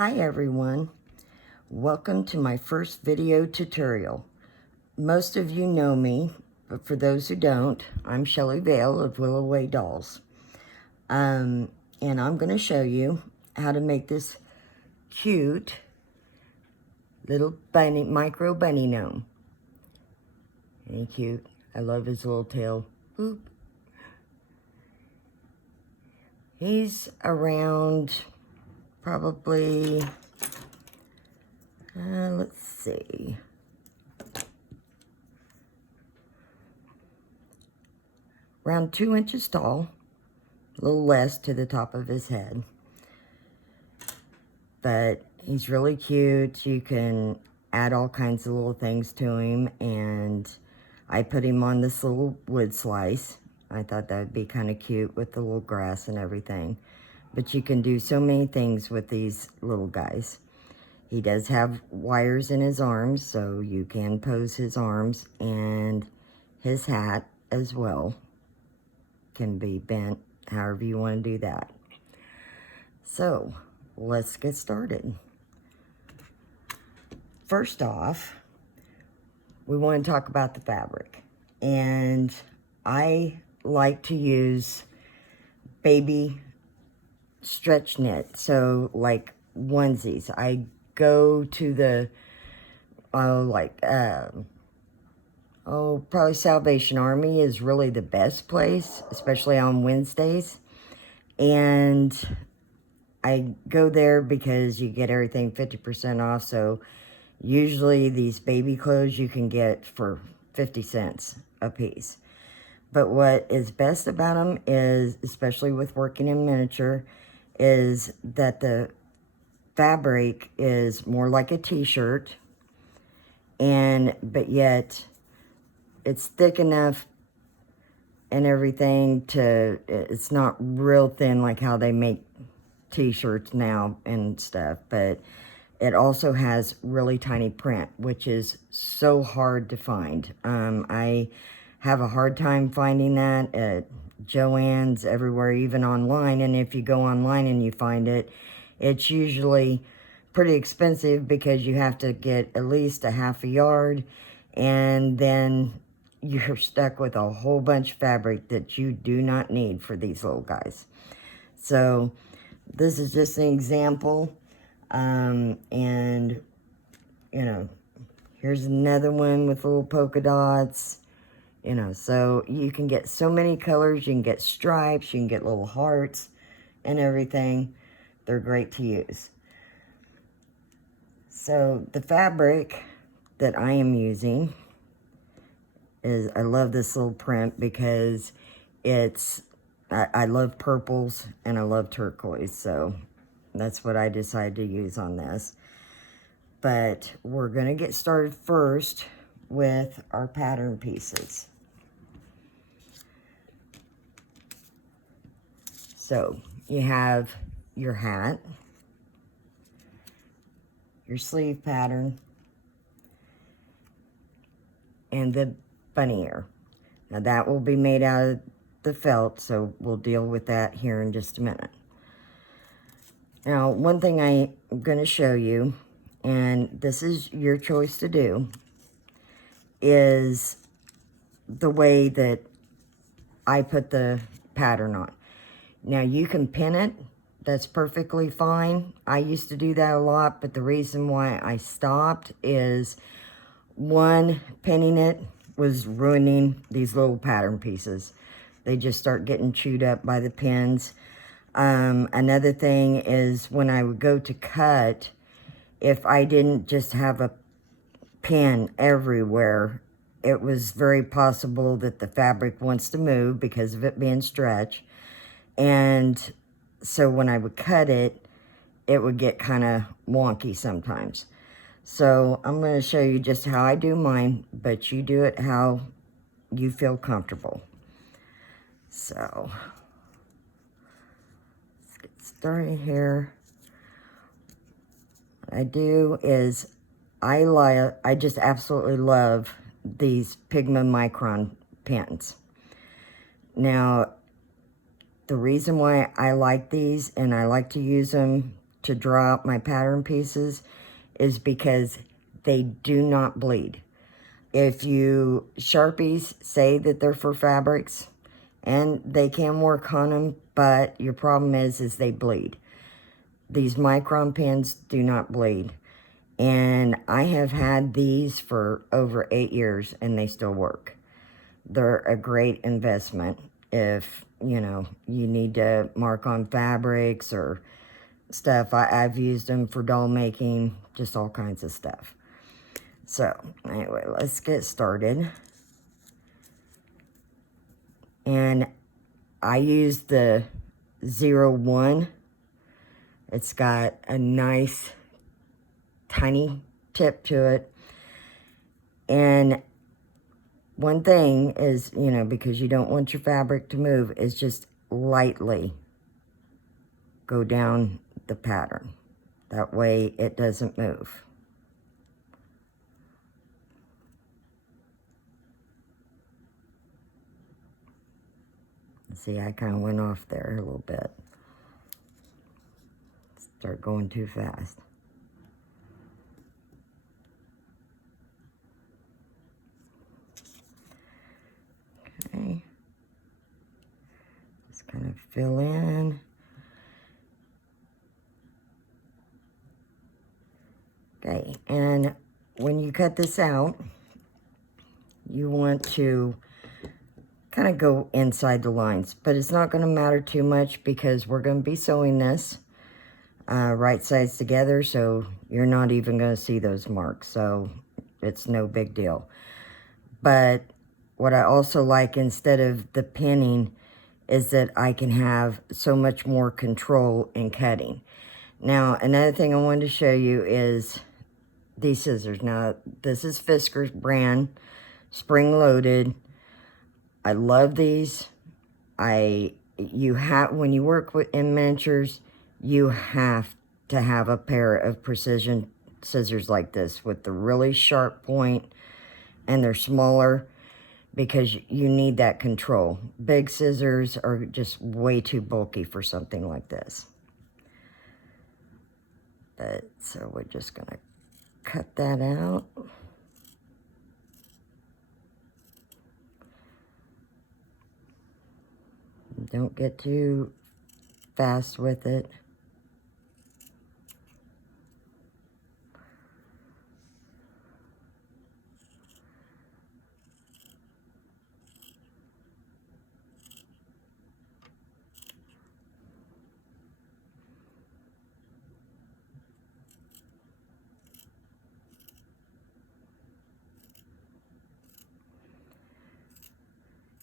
Hi everyone, welcome to my first video tutorial. Most of you know me, but for those who don't, I'm Shelly Vale of Willow Way Dolls. And I'm going to show you how to make this cute little bunny, micro bunny gnome. Ain't he cute? I love his little tail. Boop. He's around probably, let's see, around 2 inches tall, a little less to the top of his head. But he's really cute. You can add all kinds of little things to him, and I put him on this little wood slice. I thought that would be kind of cute with the little grass and everything. But you can do so many things with these little guys. He does have wires in his arms, so you can pose his arms, and his hat as well can be bent however you want to do that. So let's get started. First off, we want to talk about the fabric. And I like to use baby stretch knit, so like onesies. I go to the, probably Salvation Army is really the best place, especially on Wednesdays. And I go there because you get everything 50% off, so usually these baby clothes you can get for 50 cents a piece. But what is best about them is, especially with working in miniature, is that the fabric is more like a t-shirt, but yet it's thick enough and everything to, it's not real thin like how they make t-shirts now and stuff, but it also has really tiny print, which is so hard to find. I have a hard time finding that at Joann's, everywhere, even online. And if you go online and you find it, it's usually pretty expensive because you have to get at least a half a yard, and then you're stuck with a whole bunch of fabric that you do not need for these little guys. So this is just an example. And, you know, here's another one with little polka dots, you know, so you can get so many colors. You can get stripes, you can get little hearts and everything. They're great to use. So the fabric that I am using is, I love this little print because it's, I love purples and I love turquoise, so that's what I decided to use on this. But we're going to get started first with our pattern pieces. So you have your hat, your sleeve pattern, and the bunny ear. Now that will be made out of the felt, so we'll deal with that here in just a minute. Now, one thing I'm going to show you, and this is your choice to do, is the way that I put the pattern on. Now, you can pin it. That's perfectly fine. I used to do that a lot, but the reason why I stopped is, one, pinning it was ruining these little pattern pieces. They just start getting chewed up by the pins. Another thing is, when I would go to cut, if I didn't just have a pin everywhere, it was very possible that the fabric wants to move because of it being stretch. And so when I would cut it, it would get kind of wonky sometimes. So I'm going to show you just how I do mine, but you do it how you feel comfortable. So let's get started here. What I do is, I just absolutely love these Pigma Micron pins. Now, the reason why I like these, and I like to use them to draw out my pattern pieces is because they do not bleed. If you Sharpies say that they're for fabrics, and they can work on them, but your problem is they bleed. These Micron pens do not bleed. And I have had these for over 8 years and they still work. They're a great investment if, you know, you need to mark on fabrics or stuff. I've used them for doll making, just all kinds of stuff. So, anyway, let's get started. And I used the 01. It's got a nice tiny tip to it. And one thing is, you know, because you don't want your fabric to move, is just lightly go down the pattern. That way it doesn't move. See, I kind of went off there a little bit. Start going too fast. Okay. Just kind of fill in. Okay, and when you cut this out, you want to kind of go inside the lines, but it's not going to matter too much because we're going to be sewing this right sides together, so you're not even going to see those marks, so it's no big deal. But what I also like, instead of the pinning, is that I can have so much more control in cutting. Now, another thing I wanted to show you is these scissors. Now, this is Fiskars brand, spring-loaded. I love these. When you work in miniatures, you have to have a pair of precision scissors like this with the really sharp point, and they're smaller because you need that control. Big scissors are just way too bulky for something like this. So we're just gonna cut that out. Don't get too fast with it.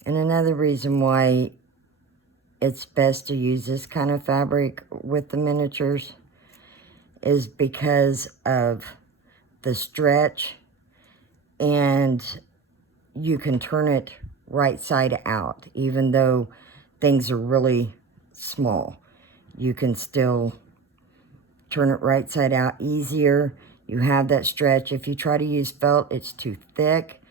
And another reason why it's best to use this kind of fabric with the miniatures is because of the stretch, and you can turn it right side out. Even though things are really small, you can still turn it right side out easier. You have that stretch. If you try to use felt, it's too thick.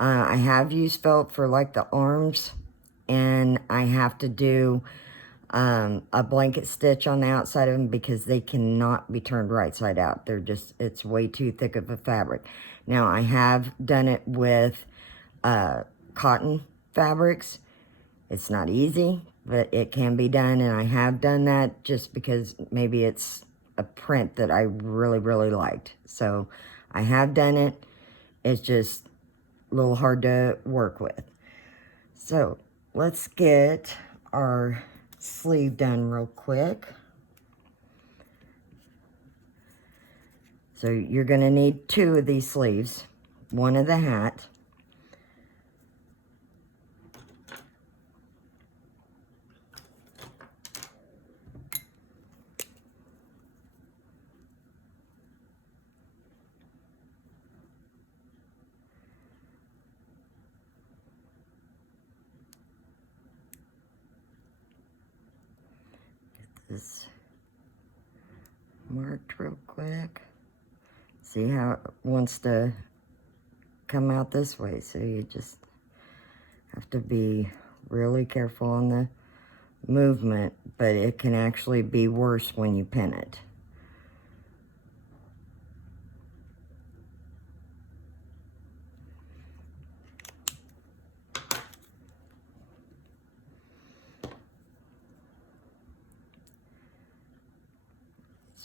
I have used felt for like the arms, and I have to do a blanket stitch on the outside of them because they cannot be turned right side out. It's way too thick of a fabric. Now, I have done it with cotton fabrics. It's not easy, but it can be done, and I have done that just because maybe it's a print that I really, really liked. So I have done it. It's just a little hard to work with. So let's get our sleeve done real quick. So you're going to need 2 of these sleeves, one of the hat. This marked real quick. See how it wants to come out this way, so you just have to be really careful on the movement, but it can actually be worse when you pin it.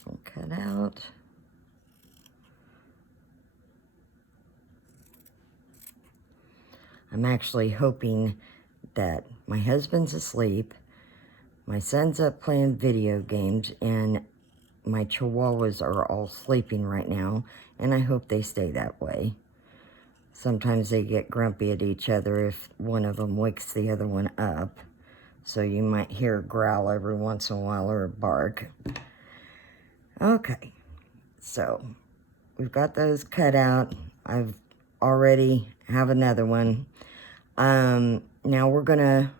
this one cut out. I'm actually hoping that my husband's asleep, my son's up playing video games, and my chihuahuas are all sleeping right now, and I hope they stay that way. Sometimes they get grumpy at each other if one of them wakes the other one up. So you might hear a growl every once in a while or a bark. Okay, so we've got those cut out. I've already have another one. Now we're gonna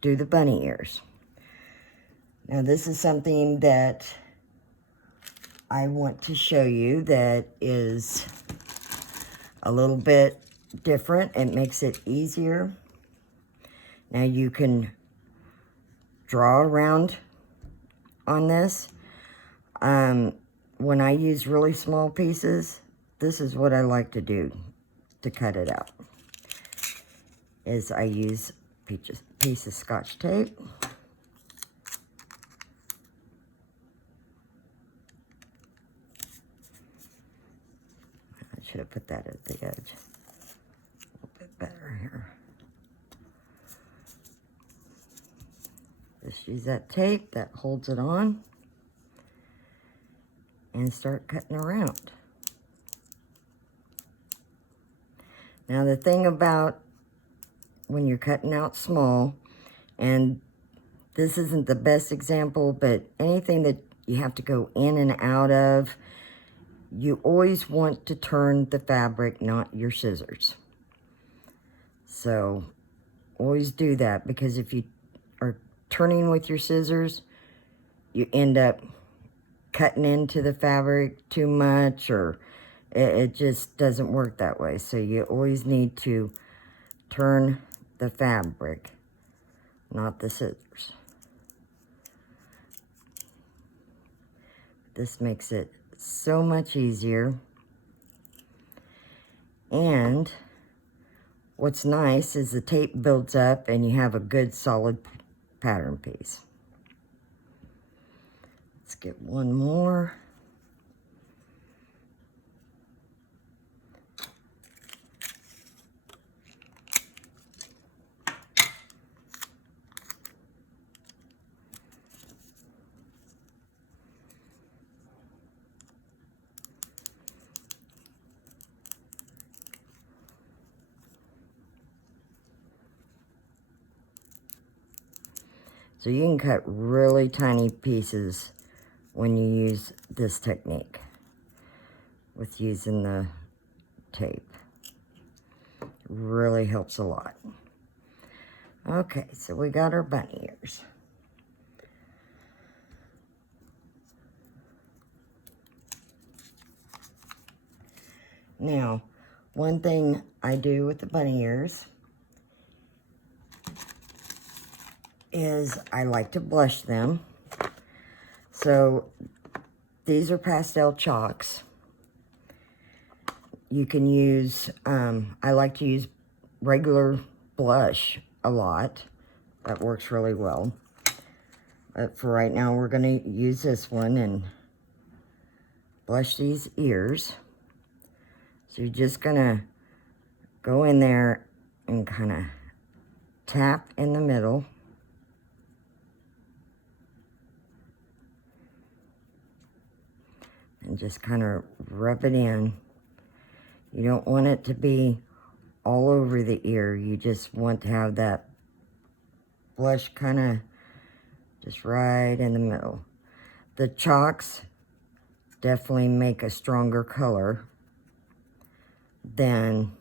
do the bunny ears. Now this is something that I want to show you that is a little bit different. It makes it easier. Now you can draw around on this. When I use really small pieces, this is what I like to do to cut it out. Is I use a piece of Scotch tape. I should have put that at the edge. A little bit better here. Just use that tape that holds it on and start cutting around. Now the thing about when you're cutting out small, and this isn't the best example, but anything that you have to go in and out of, you always want to turn the fabric, not your scissors. So always do that, because if you are turning with your scissors, you end up cutting into the fabric too much, or it just doesn't work that way. So you always need to turn the fabric, not the scissors. This makes it so much easier. And what's nice is the tape builds up and you have a good solid pattern piece. Let's get one more. So you can cut really tiny pieces when you use this technique with using the tape. It really helps a lot. Okay, so we got our bunny ears. Now, one thing I do with the bunny ears is I like to blush them. So these are pastel chalks. You can use, I like to use regular blush a lot. That works really well. But for right now, we're gonna use this one and blush these ears. So you're just gonna go in there and kind of tap in the middle. And just kind of rub it in. You don't want it to be all over the ear. You just want to have that blush kind of just right in the middle. The chalks definitely make a stronger color than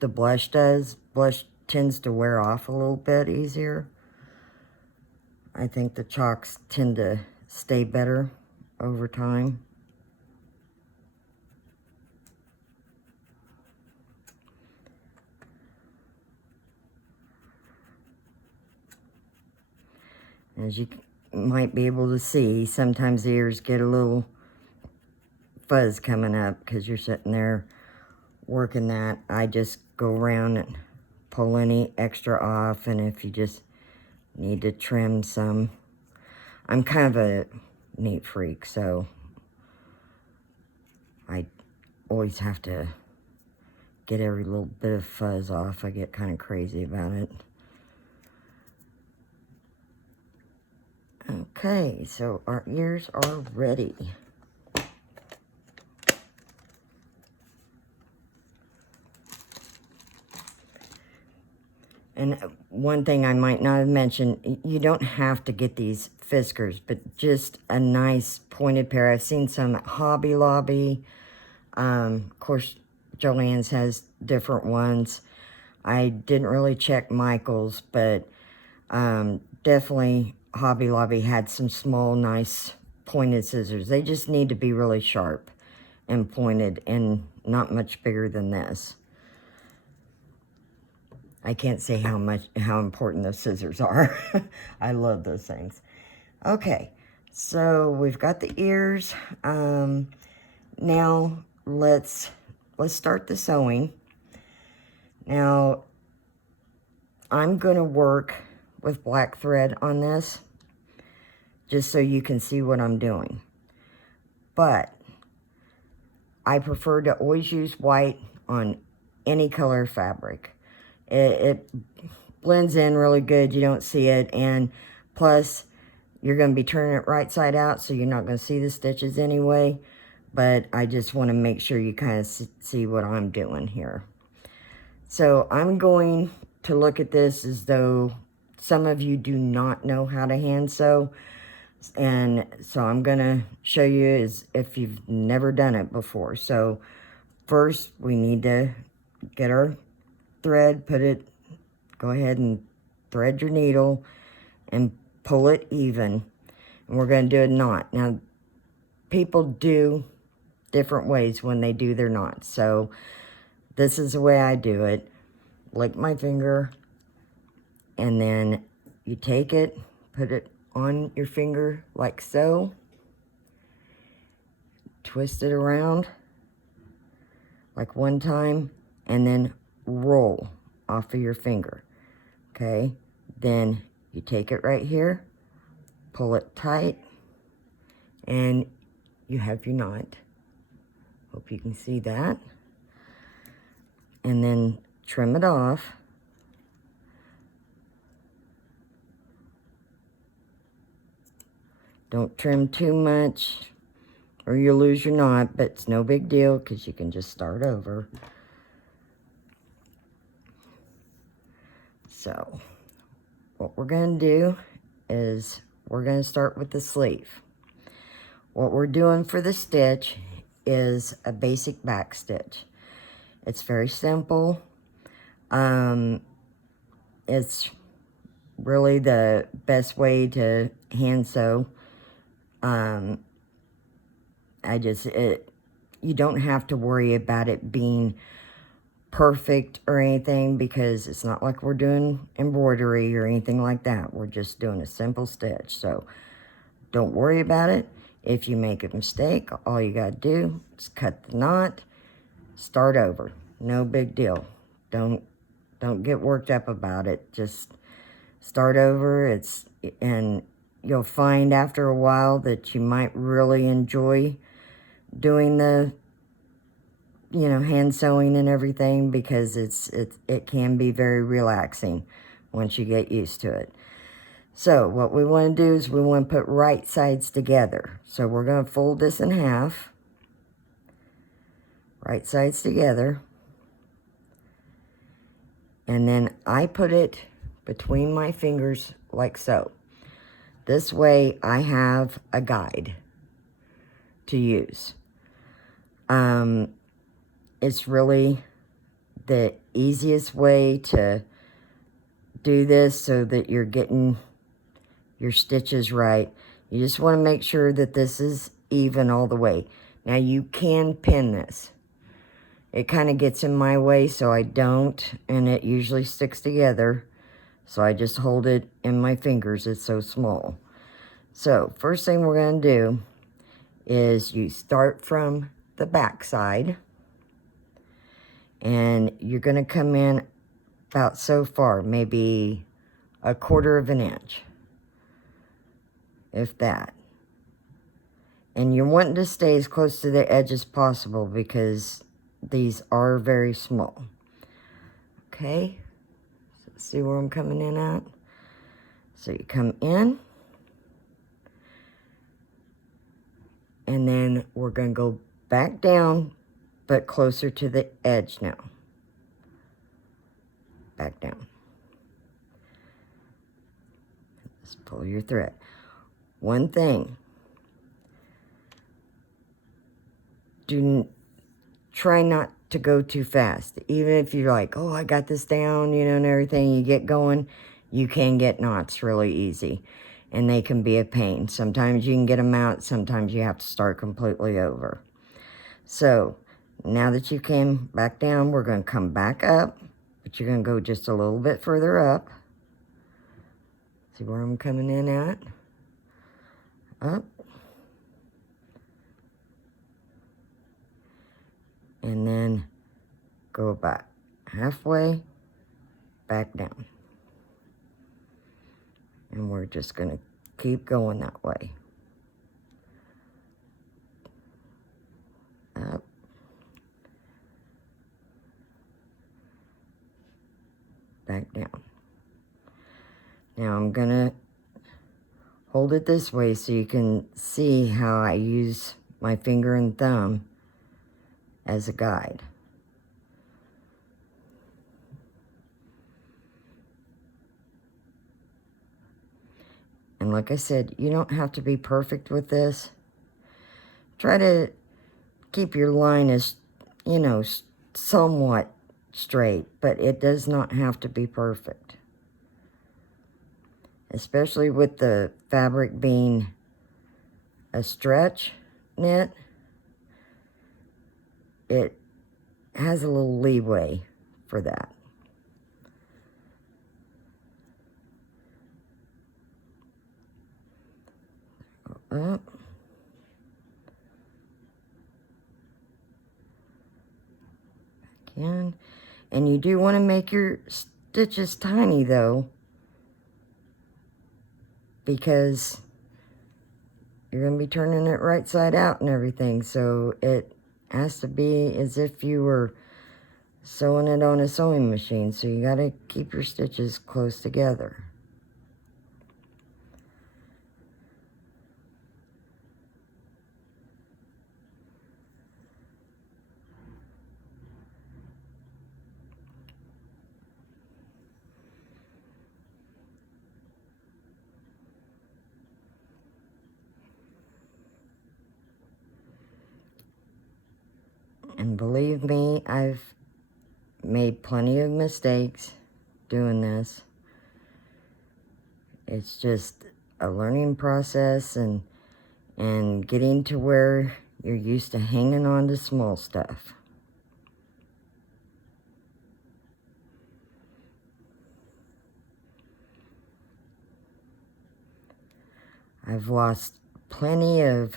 the blush does. Blush tends to wear off a little bit easier. I think the chalks tend to stay better over time. As you might be able to see, sometimes the ears get a little fuzz coming up because you're sitting there working that. I just go around and pull any extra off, and if you just need to trim some. I'm kind of a neat freak, so I always have to get every little bit of fuzz off. I get kind of crazy about it. Okay, so our ears are ready. And one thing I might not have mentioned, you don't have to get these Fiskars, but just a nice pointed pair. I've seen some at Hobby Lobby. Of course, Joann's has different ones. I didn't really check Michael's, but definitely Hobby Lobby had some small, nice pointed scissors. They just need to be really sharp and pointed and not much bigger than this. I can't say how important those scissors are. I love those things. Okay, so we've got the ears. Now let's start the sewing. Now I'm gonna work with black thread on this, just so you can see what I'm doing. But I prefer to always use white on any color fabric. It blends in really good. You don't see it. And plus, you're going to be turning it right side out, so you're not going to see the stitches anyway. But I just want to make sure you kind of see what I'm doing here. So I'm going to look at this as though some of you do not know how to hand sew. And so I'm going to show you as if you've never done it before. So first, we need to get our thread, go ahead and thread your needle and pull it even. And we're going to do a knot. Now, people do different ways when they do their knots. So this is the way I do it. Lick my finger, and then you take it, put it on your finger like so. Twist it around like one time, and then roll off of your finger. Okay, then you take it right here, pull it tight, and you have your knot. Hope you can see that. And then trim it off. Don't trim too much or you'll lose your knot, but it's no big deal because you can just start over. So what we're going to do is we're going to start with the sleeve. What we're doing for the stitch is a basic back stitch. It's very simple. It's really the best way to hand sew. You don't have to worry about it being perfect or anything, because it's not like we're doing embroidery or anything like that. We're just doing a simple stitch. So don't worry about it. If you make a mistake, all you got to do is cut the knot, start over. No big deal. Don't get worked up about it. Just start over. And you'll find after a while that you might really enjoy doing the hand sewing and everything, because it can be very relaxing once you get used to it. So what we want to do is we want to put right sides together. So we're going to fold this in half, right sides together, and then I put it between my fingers like so. This way I have a guide to use. It's really the easiest way to do this so that you're getting your stitches right. You just want to make sure that this is even all the way. Now you can pin this. It kind of gets in my way, so I don't, and it usually sticks together. So I just hold it in my fingers. It's so small. So first thing we're going to do is you start from the back side, and you're going to come in about so far, maybe 1/4 of an inch, if that. And you want to stay as close to the edge as possible because these are very small. Okay, so see where I'm coming in at? So you come in, and then we're going to go back down, but closer to the edge now. Back down. Just pull your thread. One thing, try not to go too fast. Even if you're like, oh, I got this down, you know, and everything, you get going, you can get knots really easy. And they can be a pain. Sometimes you can get them out, sometimes you have to start completely over. So, now that you came back down, we're going to come back up, but you're going to go just a little bit further up. See where I'm coming in at? Up. And then go back halfway, back down. And we're just going to keep going that way. Up. Back down. Now I'm going to hold it this way so you can see how I use my finger and thumb as a guide. And like I said, you don't have to be perfect with this. Try to keep your line as, you know, somewhat straight, but it does not have to be perfect. Especially with the fabric being a stretch knit, it has a little leeway for that. Up. Back in. And you do want to make your stitches tiny though, because you're going to be turning it right side out and everything. So it has to be as if you were sewing it on a sewing machine. So you got to keep your stitches close together. And believe me, I've made plenty of mistakes doing this. It's just a learning process and getting to where you're used to hanging on to small stuff. I've lost plenty of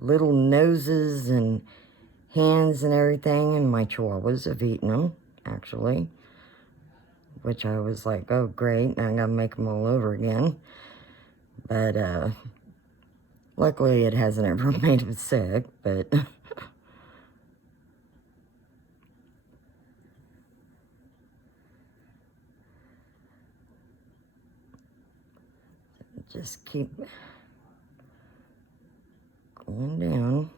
little noses and hands and everything, and my chihuahuas have eaten them, actually. Which I was like, oh great, now I gotta make them all over again. But luckily it hasn't ever made them sick, but just keep going down.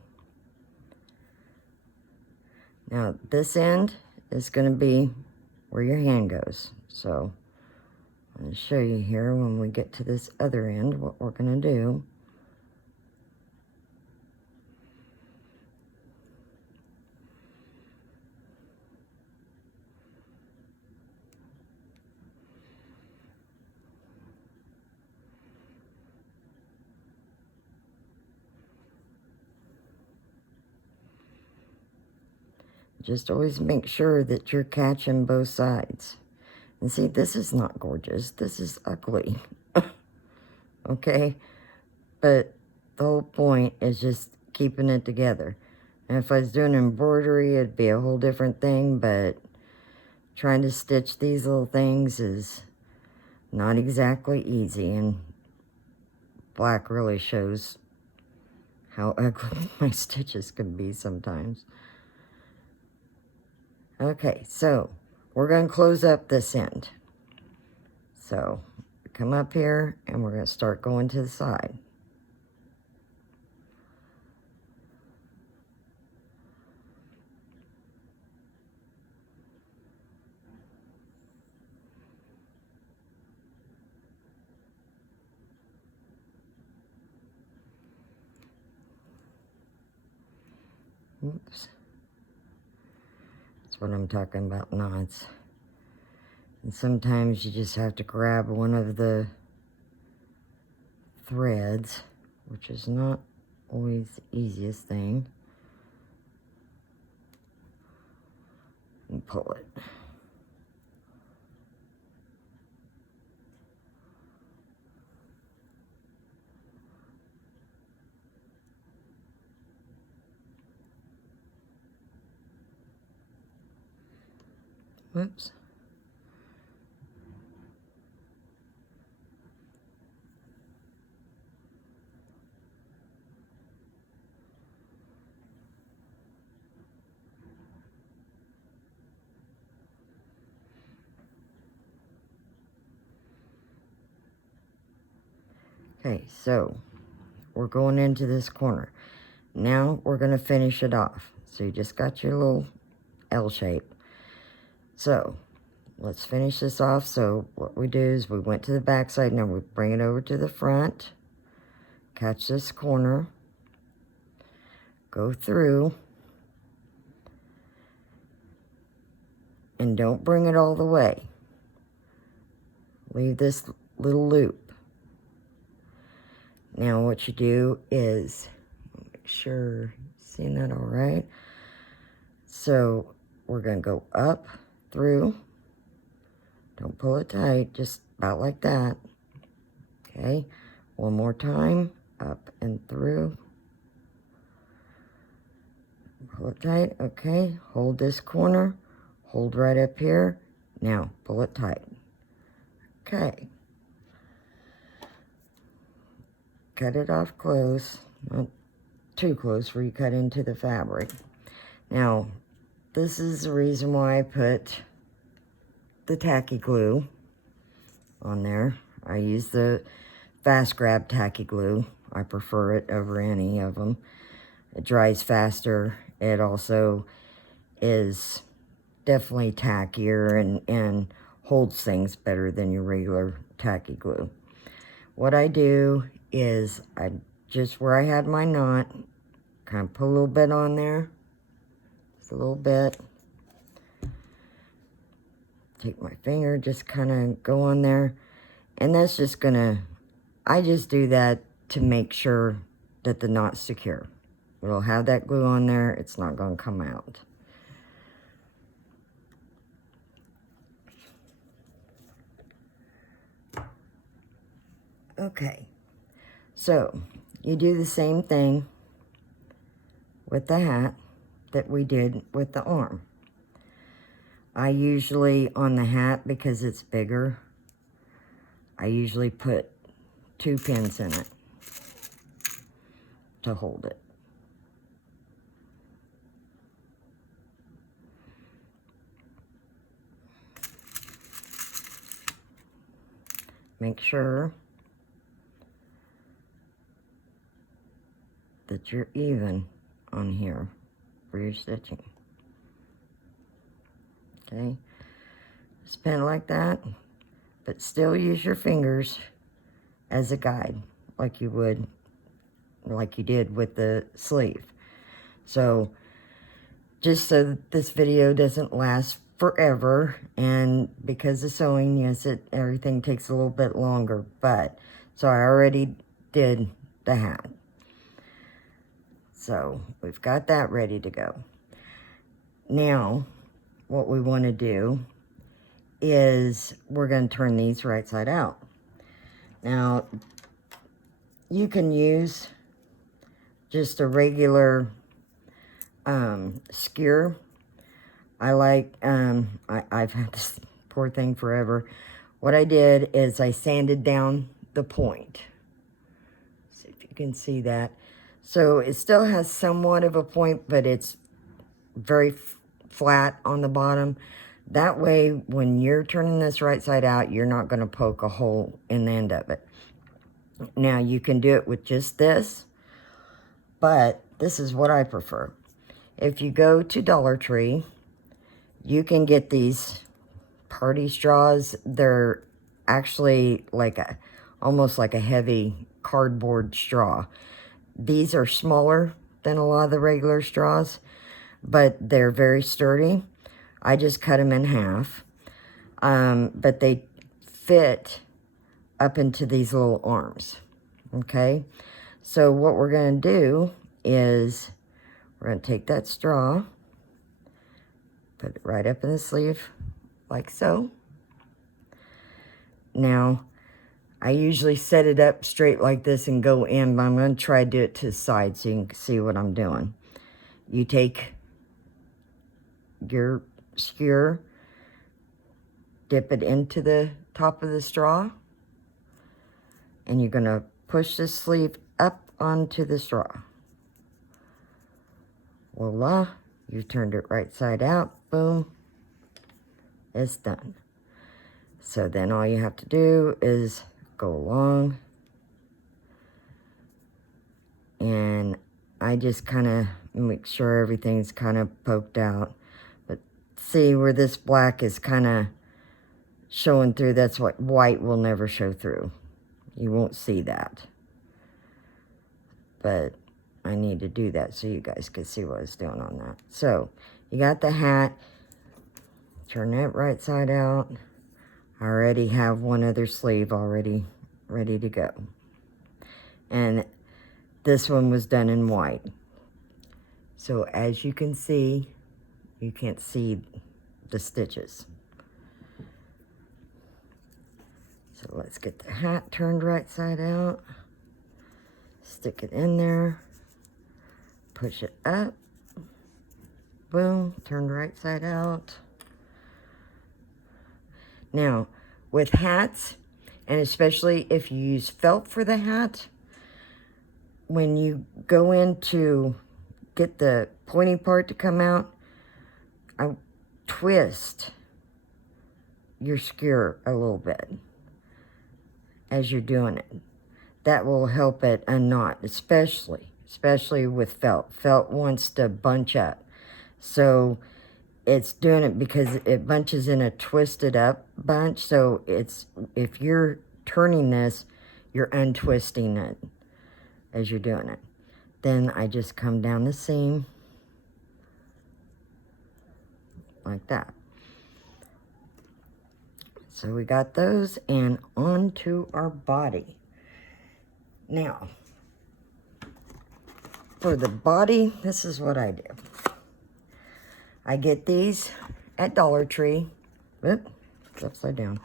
Now this end is going to be where your hand goes. So I'm going to show you here when we get to this other end what we're going to do. Just always make sure that you're catching both sides. And see, this is not gorgeous. This is ugly. Okay? But the whole point is just keeping it together. And if I was doing embroidery, it'd be a whole different thing, but trying to stitch these little things is not exactly easy, and black really shows how ugly my stitches can be sometimes. Okay, so we're going to close up this end. So come up here and we're going to start going to the side. Oops. That's what I'm talking about, knots. And sometimes you just have to grab one of the threads, which is not always the easiest thing, and pull it. Whoops. Okay, so we're going into this corner. Now we're going to finish it off. So you just got your little L shape. So let's finish this off. So what we do is we went to the back side. Now we bring it over to the front. Catch this corner. Go through. And don't bring it all the way. Leave this little loop. Now what you do is, make sure, seeing that all right? So we're going to go up, through. Don't pull it tight, just about like that. Okay, one more time, up and through. Pull it tight, okay. Hold this corner, hold right up here. Now, pull it tight. Okay. Cut it off close, not too close where you cut into the fabric. Now, this is the reason why I put the tacky glue on there. I use the Fast Grab tacky glue. I prefer it over any of them. It dries faster. It also is definitely tackier and holds things better than your regular tacky glue. What I do is I just where I had my knot, kind of put a little bit on there, just a little bit. Take my finger, just kind of go on there, and that's just gonna, I just do that to make sure that the knot's secure. It'll have that glue on there, it's not gonna come out. Okay, so you do the same thing with the hat that we did with the arm. I usually, on the hat, because it's bigger, I usually put 2 pins in it to hold it. Make sure that you're even on here for your stitching. Okay, just pin it like that, but still use your fingers as a guide, like you would, like you did with the sleeve. So, just so that this video doesn't last forever, and because of sewing, yes, everything takes a little bit longer, but, so I already did the hat. So, we've got that ready to go. Now, what we want to do is we're going to turn these right side out. Now, you can use just a regular skewer. I like, I've had this poor thing forever. What I did is I sanded down the point. See if you can see that. So it still has somewhat of a point, but it's very flat on the bottom. That way, when you're turning this right side out, you're not going to poke a hole in the end of it. Now, you can do it with just this, but this is what I prefer. If you go to Dollar Tree, you can get these party straws. They're actually like almost like a heavy cardboard straw. These are smaller than a lot of the regular straws, but they're very sturdy. I just cut them in half, but they fit up into these little arms, okay? So what we're going to do is we're going to take that straw, put it right up in the sleeve, like so. Now, I usually set it up straight like this and go in, but I'm going to try to do it to the side so you can see what I'm doing. You take your skewer, dip it into the top of the straw, and you're going to push the sleeve up onto the straw. Voila, you turned it right side out, boom, it's done. So then all you have to do is go along, and I just kind of make sure everything's kind of poked out. But see where this black is kind of showing through, that's what white will never show through. You won't see that. But I need to do that so you guys can see what I was doing on that. So you got the hat, turn that right side out. I already have one other sleeve already ready to go. And this one was done in white. So as you can see, you can't see the stitches. So let's get the hat turned right side out. Stick it in there. Push it up. Boom, turned right side out. Now, with hats, and especially if you use felt for the hat, when you go in to get the pointy part to come out, I twist your skewer a little bit as you're doing it. That will help it unknot, especially with felt. Felt wants to bunch up. So it's doing it because it bunches in a twisted up bunch. So it's, if you're turning this, you're untwisting it as you're doing it. Then I just come down the seam like that. So we got those, and onto our body. Now, for the body, this is what I do. I get these at Dollar Tree. Oop, it's upside down.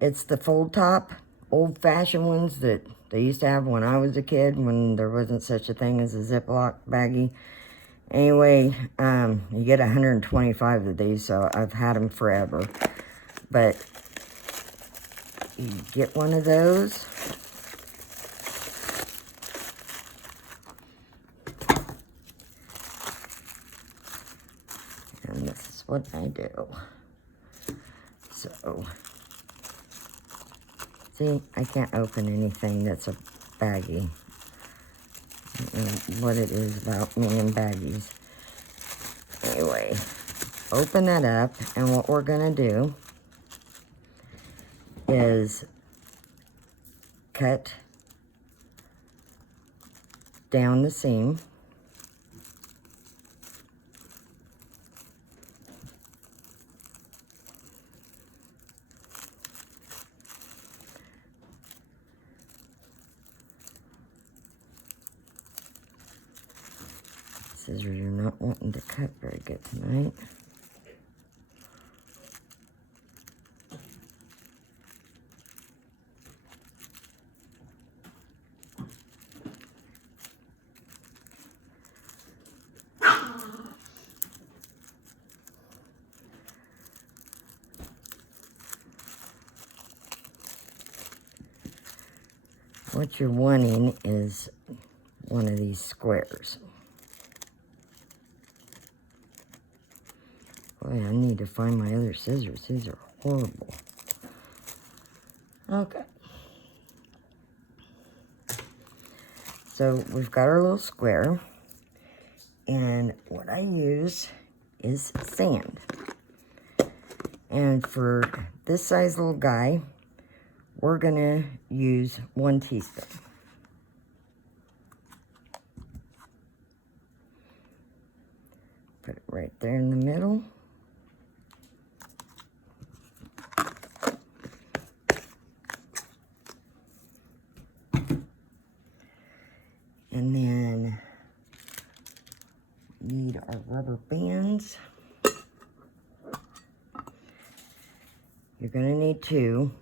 It's the fold top, old-fashioned ones that they used to have when I was a kid, when there wasn't such a thing as a Ziploc baggie. Anyway, you get 125 of these, so I've had them forever. But you get one of those. And this is what I do. So, see, I can't open anything that's a baggie. I don't know what it is about me and baggies. Anyway, open that up, and what we're going to do is cut down the seam. Scissors are not wanting to cut very good tonight. What you're wanting is one of these squares. Boy, I need to find my other scissors. These are horrible. Okay. So we've got our little square. And what I use is sand. And for this size little guy, we're gonna use 1 teaspoon. Put it right there in the middle. And then we need our rubber bands. You're gonna need 2.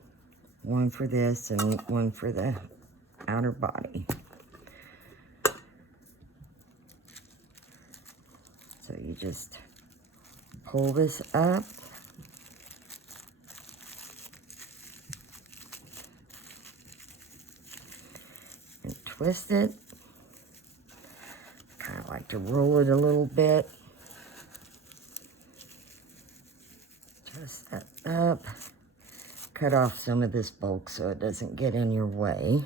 One for this and one for the outer body. So you just pull this up. And twist it. Kind of like to roll it a little bit. Twist that up. Cut off some of this bulk so it doesn't get in your way.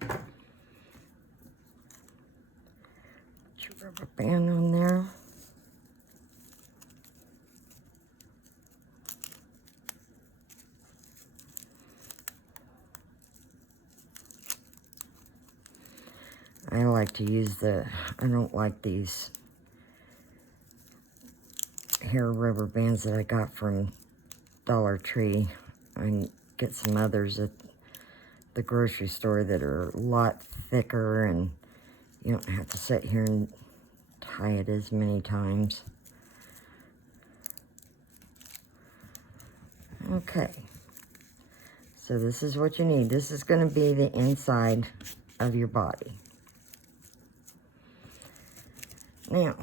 Put your rubber band on there. I like to use I don't like these hair rubber bands that I got from Dollar Tree. I get some others at the grocery store that are a lot thicker, and you don't have to sit here and tie it as many times. Okay, so this is what you need. This is going to be the inside of your body. Now,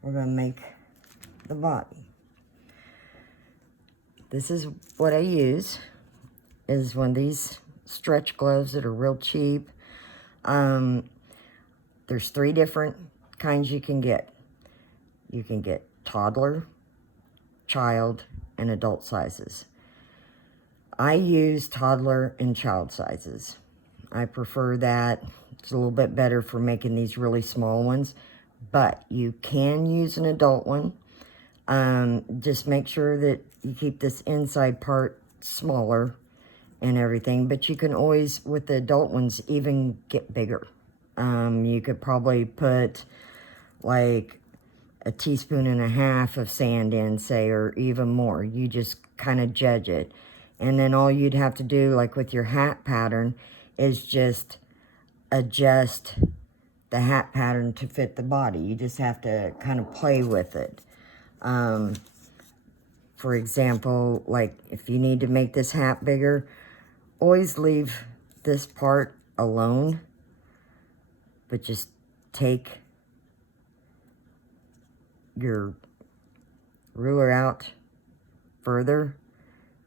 we're going to make the body. This is what I use, is one of these stretch gloves that are real cheap. There's 3 different kinds you can get. You can get toddler, child, and adult sizes. I use toddler and child sizes. I prefer that. It's a little bit better for making these really small ones, but you can use an adult one. Just make sure that you keep this inside part smaller and everything, but you can always, with the adult ones, even get bigger. You could probably put like 1.5 teaspoons of sand in, say, or even more. You just kind of judge it. And then all you'd have to do, like with your hat pattern, is just adjust the hat pattern to fit the body. You just have to kind of play with it. For example, like if you need to make this hat bigger, always leave this part alone, but just take your ruler out further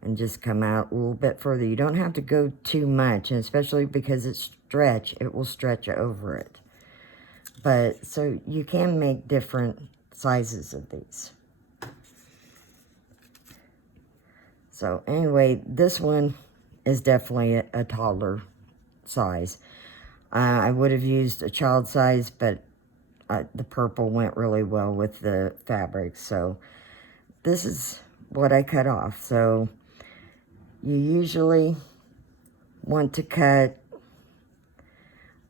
and just come out a little bit further. You don't have to go too much, and especially because it's stretch, it will stretch over it. But so you can make different sizes of these. So anyway, this one is definitely a toddler size. I would have used a child size, but the purple went really well with the fabric. So this is what I cut off. So you usually want to cut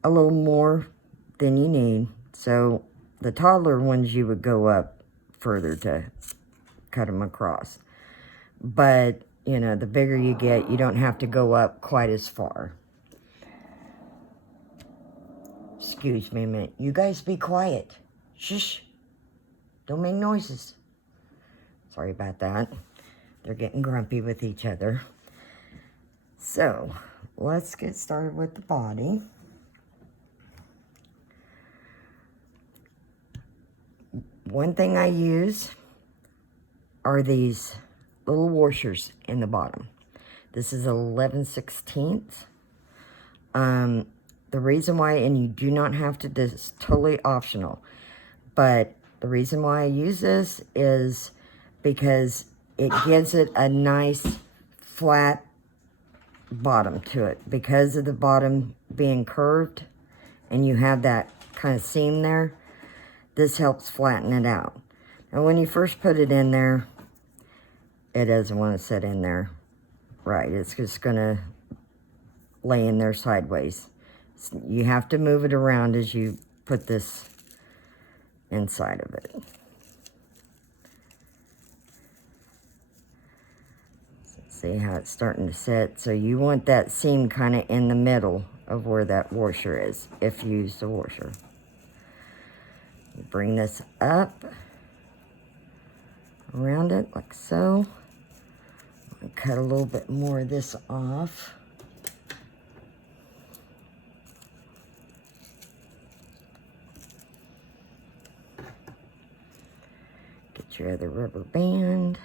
a little more than you need. So the toddler ones, you would go up further to cut them across. But, you know, the bigger you get, you don't have to go up quite as far. Excuse me a minute. You guys be quiet. Shush. Don't make noises. Sorry about that. They're getting grumpy with each other. So, let's get started with the body. One thing I use are these little washers in the bottom. This is 11/16. The reason why, and you do not have to, this is totally optional, but the reason why I use this is because it gives it a nice flat bottom to it. Because of the bottom being curved and you have that kind of seam there, this helps flatten it out. And when you first put it in there, it doesn't want to sit in there right. It's just going to lay in there sideways. So you have to move it around as you put this inside of it. So see how it's starting to sit? So you want that seam kind of in the middle of where that washer is, if you use the washer. You bring this up around it like so. I'll cut a little bit more of this off. Get your other rubber band.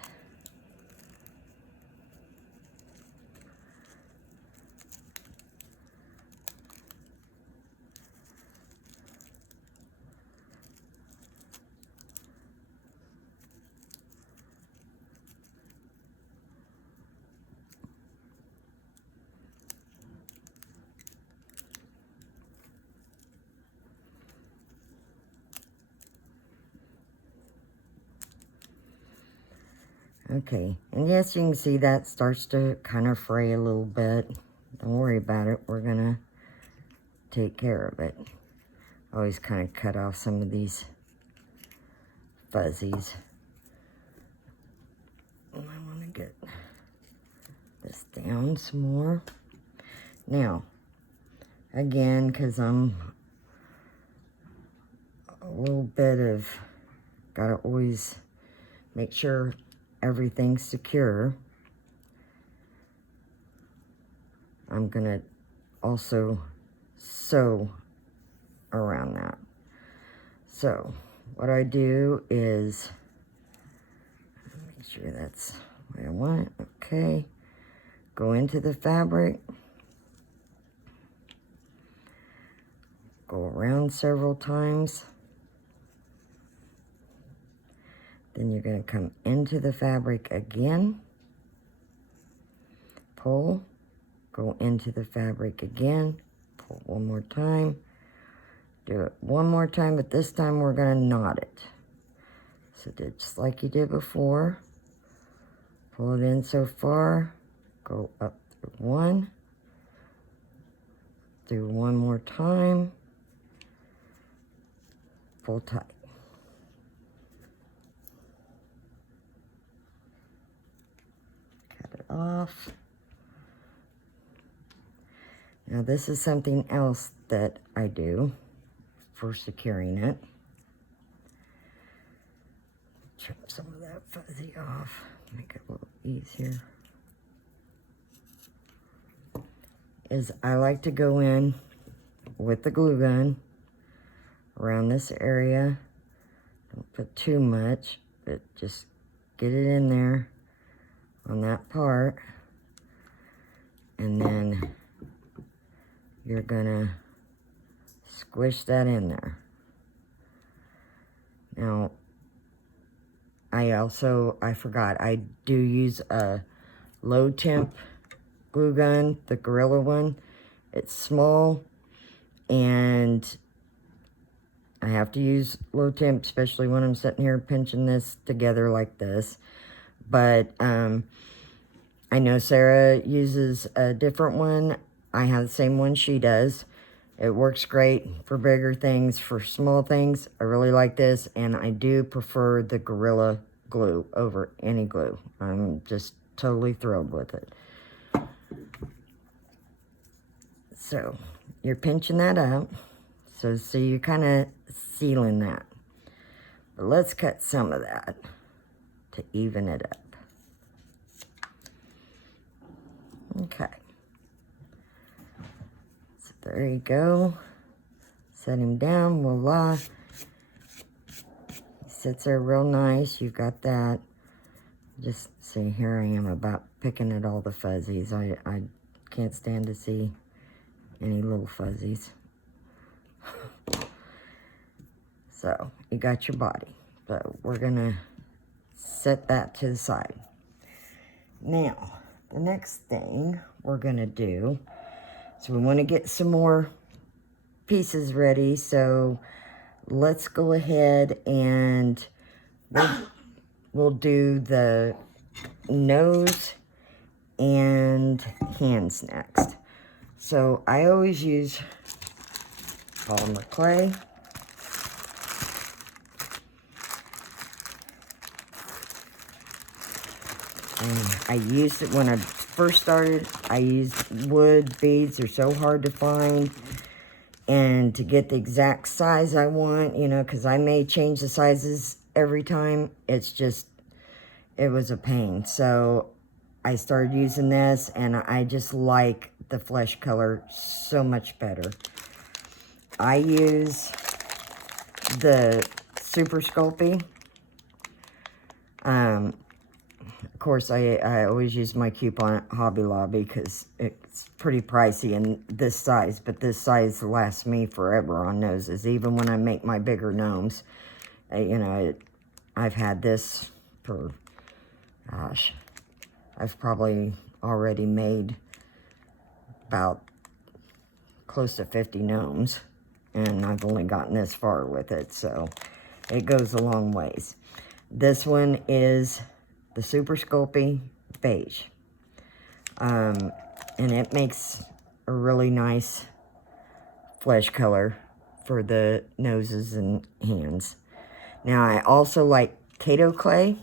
Okay, and yes, you can see that starts to kind of fray a little bit. Don't worry about it. We're gonna take care of it. Always kind of cut off some of these fuzzies. I want to get this down some more. Now, again, because I'm a little bit of, gotta always make sure everything's secure. I'm gonna also sew around that. So what I do is make sure that's where I want it. Okay, go into the fabric, go around several times. Then you're going to come into the fabric again, pull, go into the fabric again, pull one more time, do it one more time, but this time we're going to knot it. So just like you did before, pull it in so far, go up through one, do one more time, pull tight. Off. Now this is something else that I do for securing it. Chop some of that fuzzy off, make it a little easier. Is I like to go in with the glue gun around this area. Don't put too much, but just get it in there on that part, and then you're gonna squish that in there. Now, I forgot, I do use a low temp glue gun, the Gorilla one. It's small, and I have to use low temp, especially when I'm sitting here pinching this together like this. But I know Sarah uses a different one. I have the same one she does. It works great for bigger things. For small things, I really like this, and I do prefer the Gorilla glue over any glue. I'm just totally thrilled with it. So you're pinching that up. So you're kind of sealing that. But let's cut some of that to even it up. Okay. So there you go. Set him down, voila. He sits there real nice. You've got that. Just see, here I am about picking at all the fuzzies. I can't stand to see any little fuzzies. So, you got your body. But we're going to set that to the side. Now, the next thing we're going to do, so we want to get some more pieces ready. So, let's go ahead and we'll do the nose and hands next. So, I always use polymer clay. And I used it when I first started. I used wood beads. They're so hard to find. And to get the exact size I want, you know, because I may change the sizes every time. It's just, it was a pain. So I started using this, and I just like the flesh color so much better. I use the Super Sculpey. Of course, I always use my coupon at Hobby Lobby because it's pretty pricey in this size, but this size lasts me forever on noses. Even when I make my bigger gnomes, you know, I've had this for, gosh, I've probably already made about close to 50 gnomes, and I've only gotten this far with it, so it goes a long ways. This one is the Super Sculpey Beige. And it makes a really nice flesh color for the noses and hands. Now, I also like Kato clay.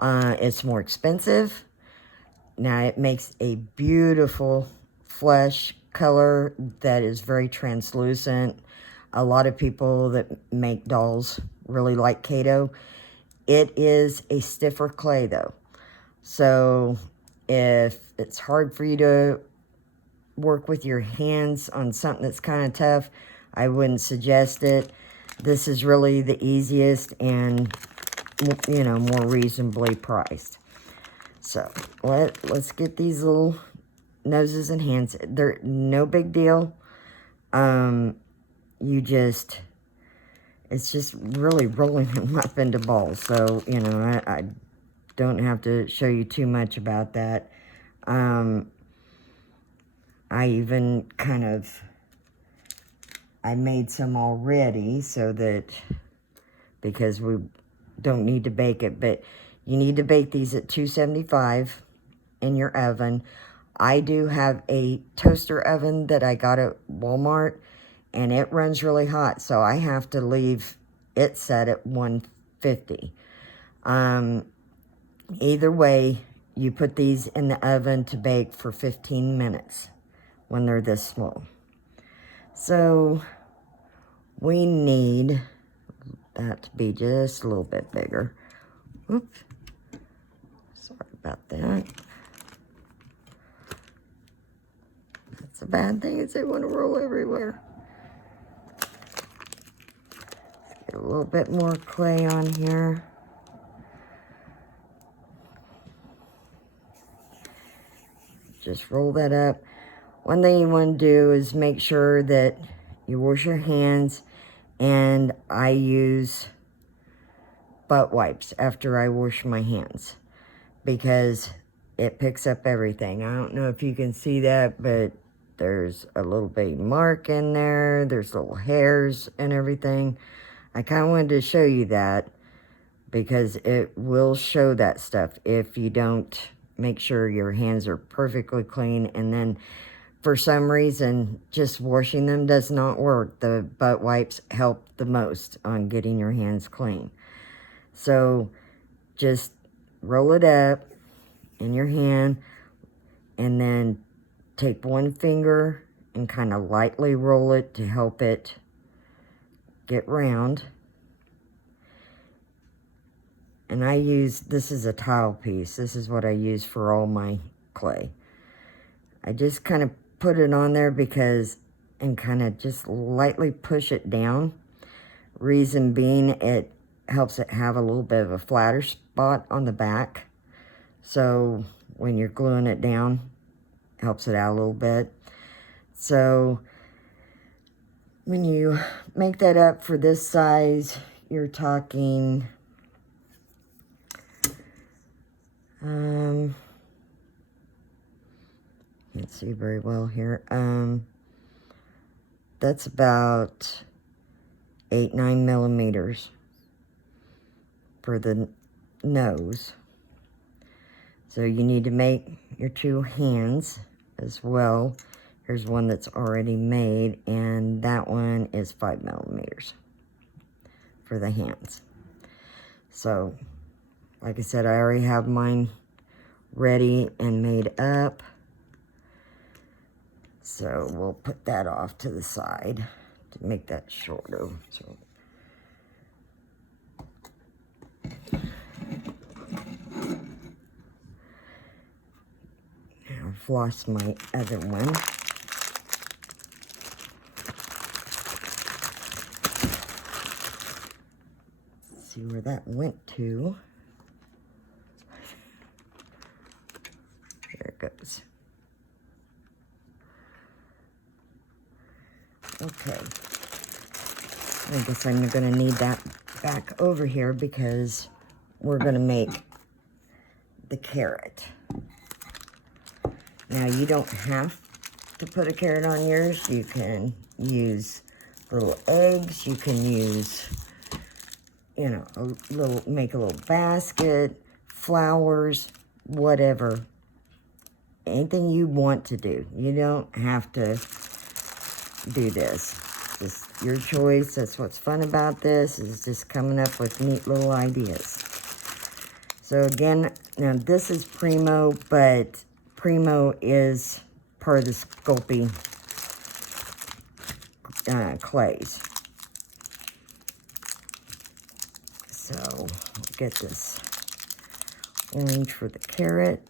It's more expensive. Now, it makes a beautiful flesh color that is very translucent. A lot of people that make dolls really like Kato. It is a stiffer clay, though. So if it's hard for you to work with your hands on something that's kind of tough, I wouldn't suggest it. This is really the easiest and, you know, more reasonably priced. So let's get these little noses and hands. They're no big deal. It's just really rolling them up into balls. So, you know, I don't have to show you too much about that. I even I made some already so that, because we don't need to bake it, but you need to bake these at 275 in your oven. I do have a toaster oven that I got at Walmart, and it runs really hot, so I have to leave it set at 150. Either way, you put these in the oven to bake for 15 minutes when they're this small. So we need that to be just a little bit bigger. Oops. Sorry about that. That's a bad thing, is they want to roll everywhere. Get a little bit more clay on here. Just roll that up. One thing you want to do is make sure that you wash your hands, and I use butt wipes after I wash my hands because it picks up everything. I don't know if you can see that, but there's a little baby mark in there. There's little hairs and everything. I kind of wanted to show you that because it will show that stuff if you don't make sure your hands are perfectly clean. And then for some reason, just washing them does not work. The butt wipes help the most on getting your hands clean. So just roll it up in your hand, and then take one finger and kind of lightly roll it to help it get round. And this is a tile piece. This is what I use for all my clay. I just kind of put it on there and kind of just lightly push it down. Reason being, it helps it have a little bit of a flatter spot on the back. So when you're gluing it down, helps it out a little bit. So when you make that up for this size, you're talking, can't see very well here. That's about 8-9 millimeters for the nose. So you need to make your 2 hands as well. Here's one that's already made, and that one is 5 millimeters for the hands. So, like I said, I already have mine ready and made up. So we'll put that off to the side to make that shorter. So now I've lost my other one. See where that went to. There it goes. Okay. I guess I'm going to need that back over here because we're going to make the carrot. Now, you don't have to put a carrot on yours. You can use little eggs. You can use, you know, make a little basket, flowers, whatever. Anything you want to do. You don't have to do this. Just your choice. That's what's fun about this, is just coming up with neat little ideas. So again, now this is Primo, but Primo is part of the Sculpey clays. So we'll get this orange for the carrot.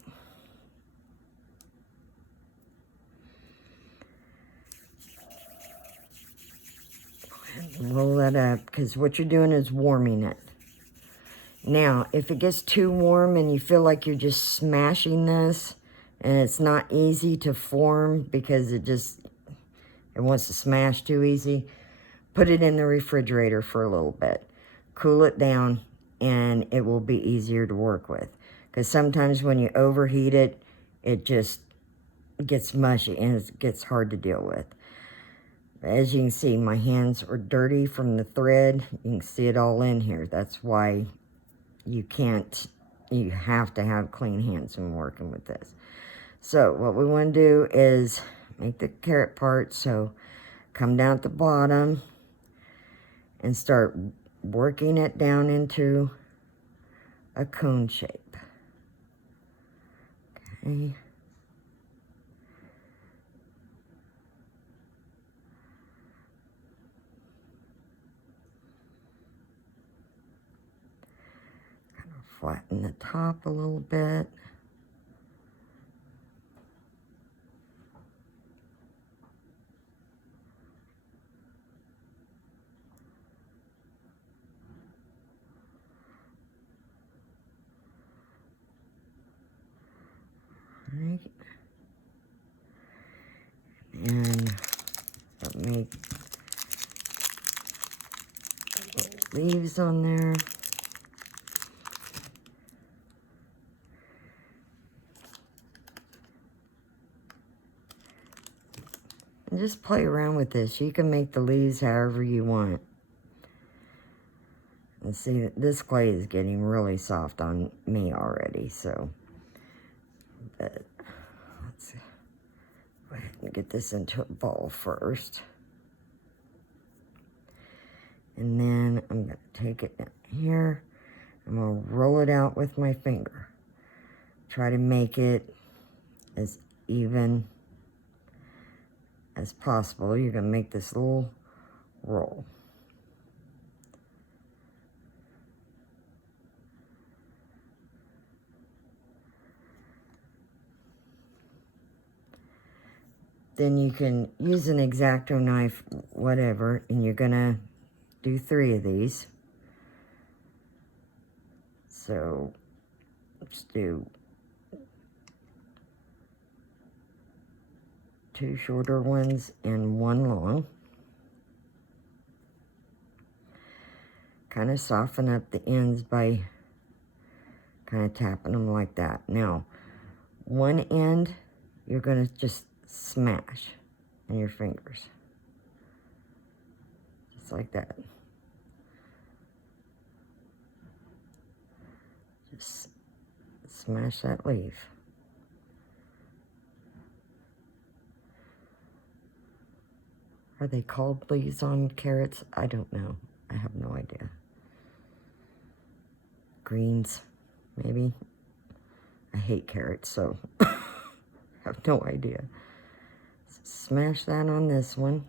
And roll that up, because what you're doing is warming it. Now, if it gets too warm and you feel like you're just smashing this, and it's not easy to form because it wants to smash too easy, put it in the refrigerator for a little bit. Cool it down, and it will be easier to work with. Because sometimes when you overheat it, it just gets mushy and it gets hard to deal with. As you can see, my hands are dirty from the thread. You can see it all in here. That's why you have to have clean hands when working with this. So what we want to do is make the carrot part. So come down at the bottom and start working it down into a cone shape. Okay. Flatten the top a little bit. Right. And I'll make leaves on there. And just play around with this. You can make the leaves however you want. And see, this clay is getting really soft on me already, so. But let's go ahead and get this into a ball first. And then I'm going to take it down here. I'm going to roll it out with my finger. Try to make it as even as possible. You're going to make this little roll. Then you can use an X-Acto knife, whatever, and you're going to do 3 of these. So let's do 2 shorter ones and 1 long. Kind of soften up the ends by kind of tapping them like that. Now, one end, you're going to just smash in your fingers. Just like that. Just smash that leaf. Are they called leaves on carrots? I don't know. I have no idea. Greens, maybe. I hate carrots, so I have no idea. Smash that on this one.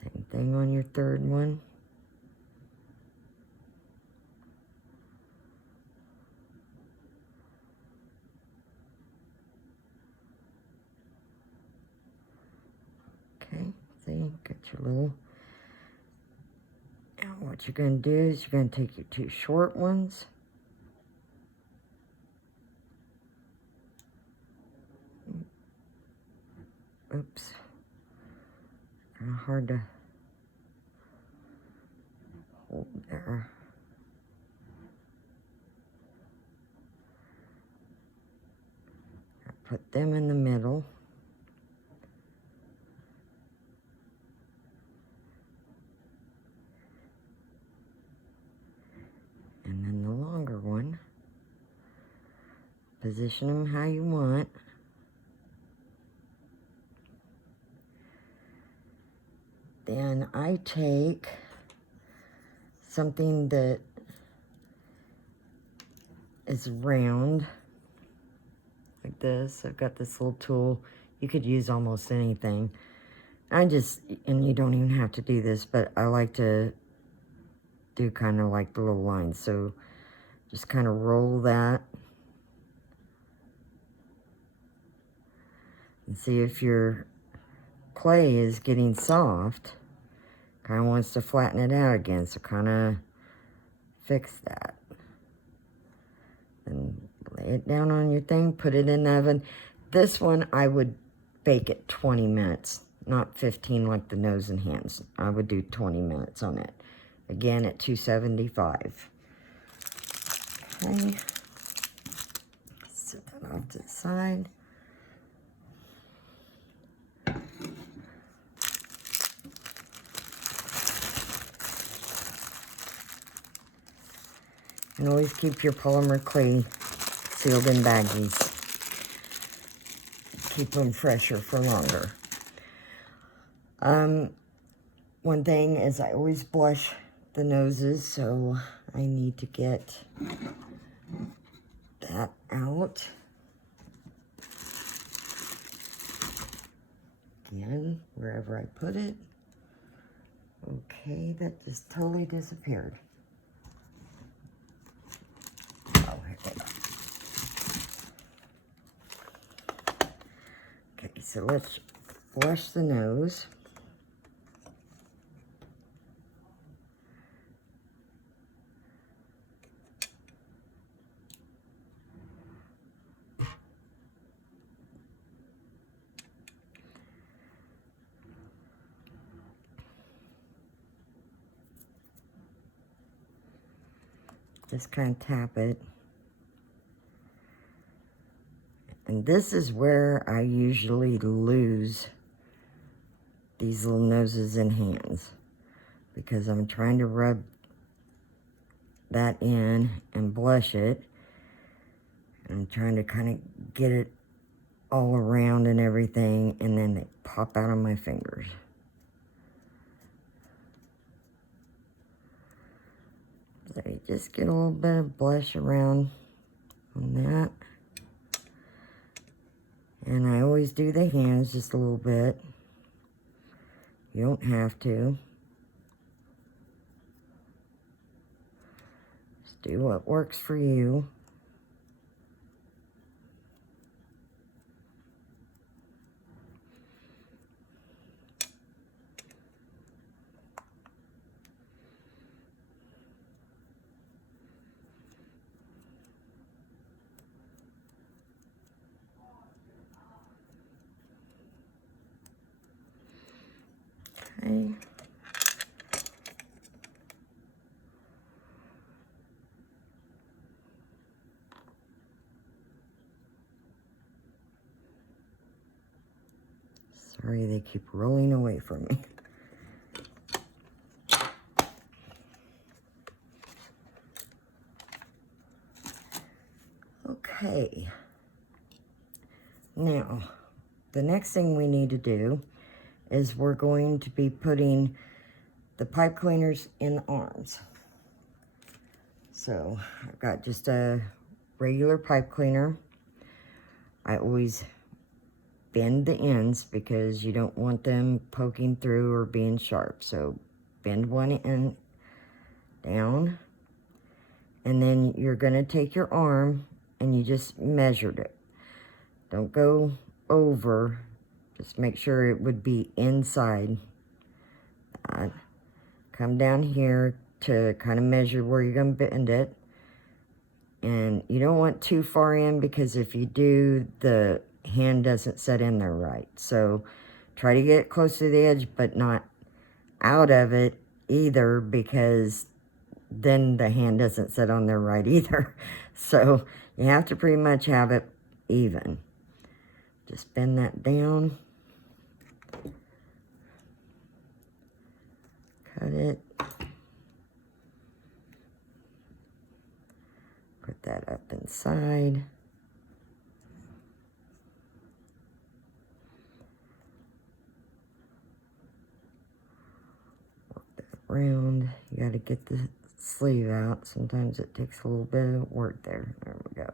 Same thing on your third one. Okay, see, got your little... Now what you're going to do is you're going to take your 2 short ones. Oops. Kind of hard to hold there. Put them in the middle. And then the longer one, position them how you want. Then I take something that is round, like this. I've got this little tool. You could use almost anything. And you don't even have to do this, but I like to do kind of like the little lines. So just kind of roll that. And see if your clay is getting soft. Kind of wants to flatten it out again, so kind of fix that. And lay it down on your thing, put it in the oven. This one, I would bake it 20 minutes, not 15 like the nose and hands. I would do 20 minutes on it. Again, at 275. Okay. Set that off to the side. And always keep your polymer clay sealed in baggies. Keep them fresher for longer. One thing is I always blush the noses, so I need to get that out. Again, wherever I put it. Okay, that just totally disappeared. Oh, here we go. Okay, so let's blush the nose. Just kind of tap it. And this is where I usually lose these little noses and hands, because I'm trying to rub that in and blush it. I'm trying to kind of get it all around and everything, and then they pop out of my fingers. So you just get a little bit of blush around on that. And I always do the hands just a little bit. You don't have to. Just do what works for you. Okay. Sorry, they keep rolling away from me. Okay. Now, the next thing we need to do is we're going to be putting the pipe cleaners in the arms. So, I've got just a regular pipe cleaner. I always bend the ends because you don't want them poking through or being sharp. So, bend one end down, and then you're going to take your arm and you just measured it. Don't go over, just make sure it would be inside. Come down here to kind of measure where you're going to bend it. And you don't want too far in, because if you do, the hand doesn't set in there right. So try to get close to the edge, but not out of it either, because then the hand doesn't set on there right either. So you have to pretty much have it even. Just bend that down. Cut it. Put that up inside. Work that around. You got to get the sleeve out. Sometimes it takes a little bit of work there. There we go.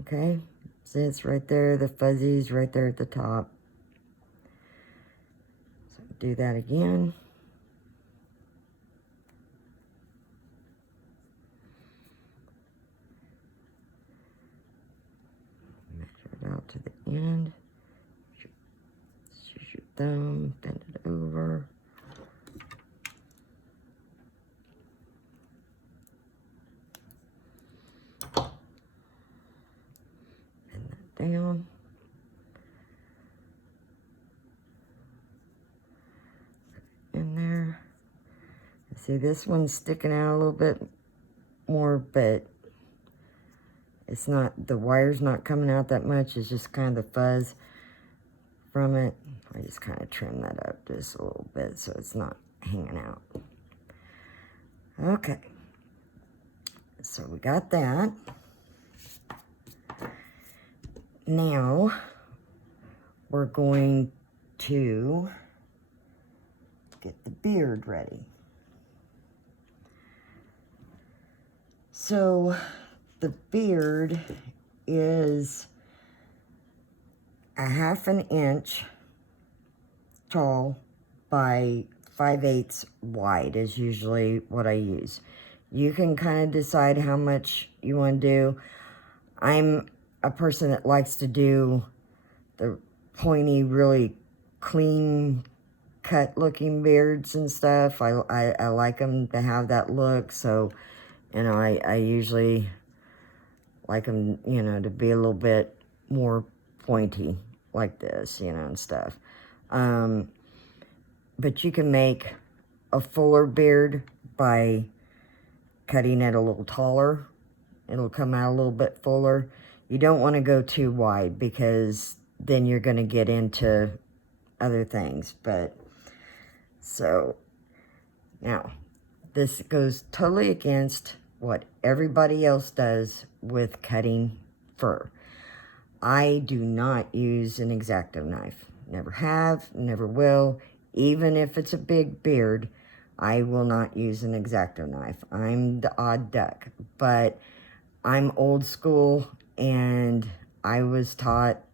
Okay. See, it's right there. The fuzzy's right there at the top. So do that again. Out to the end. Use your thumb, bend it over. Bend that down. In there. See, this one's sticking out a little bit more, but it's not, the wire's not coming out that much. It's just kind of the fuzz from it. I just kind of trim that up just a little bit so it's not hanging out. Okay. So we got that. Now we're going to get the beard ready. So the beard is a 1/2 inch tall by 5/8 wide is usually what I use. You can kind of decide how much you want to do. I'm a person that likes to do the pointy, really clean cut looking beards and stuff. I like them to have that look. So, you know, I usually like them, you know, to be a little bit more pointy like this, you know, and stuff. But you can make a fuller beard by cutting it a little taller. It'll come out a little bit fuller. You don't want to go too wide, because then you're going to get into other things. But so now this goes totally against what everybody else does with cutting fur. I do not use an X-Acto knife. Never have, never will. Even if it's a big beard, I will not use an X-Acto knife. I'm the odd duck, but I'm old school, and I was taught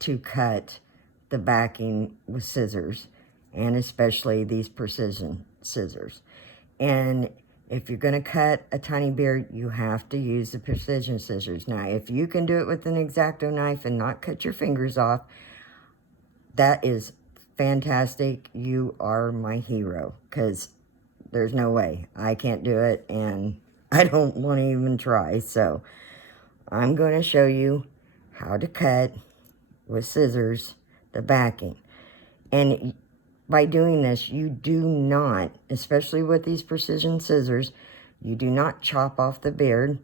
to cut the backing with scissors, and especially these precision scissors. And if you're going to cut a tiny beard, you have to use the precision scissors. Now, if you can do it with an X-Acto knife and not cut your fingers off, that is fantastic. You are my hero, because there's no way. I can't do it, and I don't want to even try. So I'm going to show you how to cut with scissors the backing. And by doing this, you do not, especially with these precision scissors, you do not chop off the beard.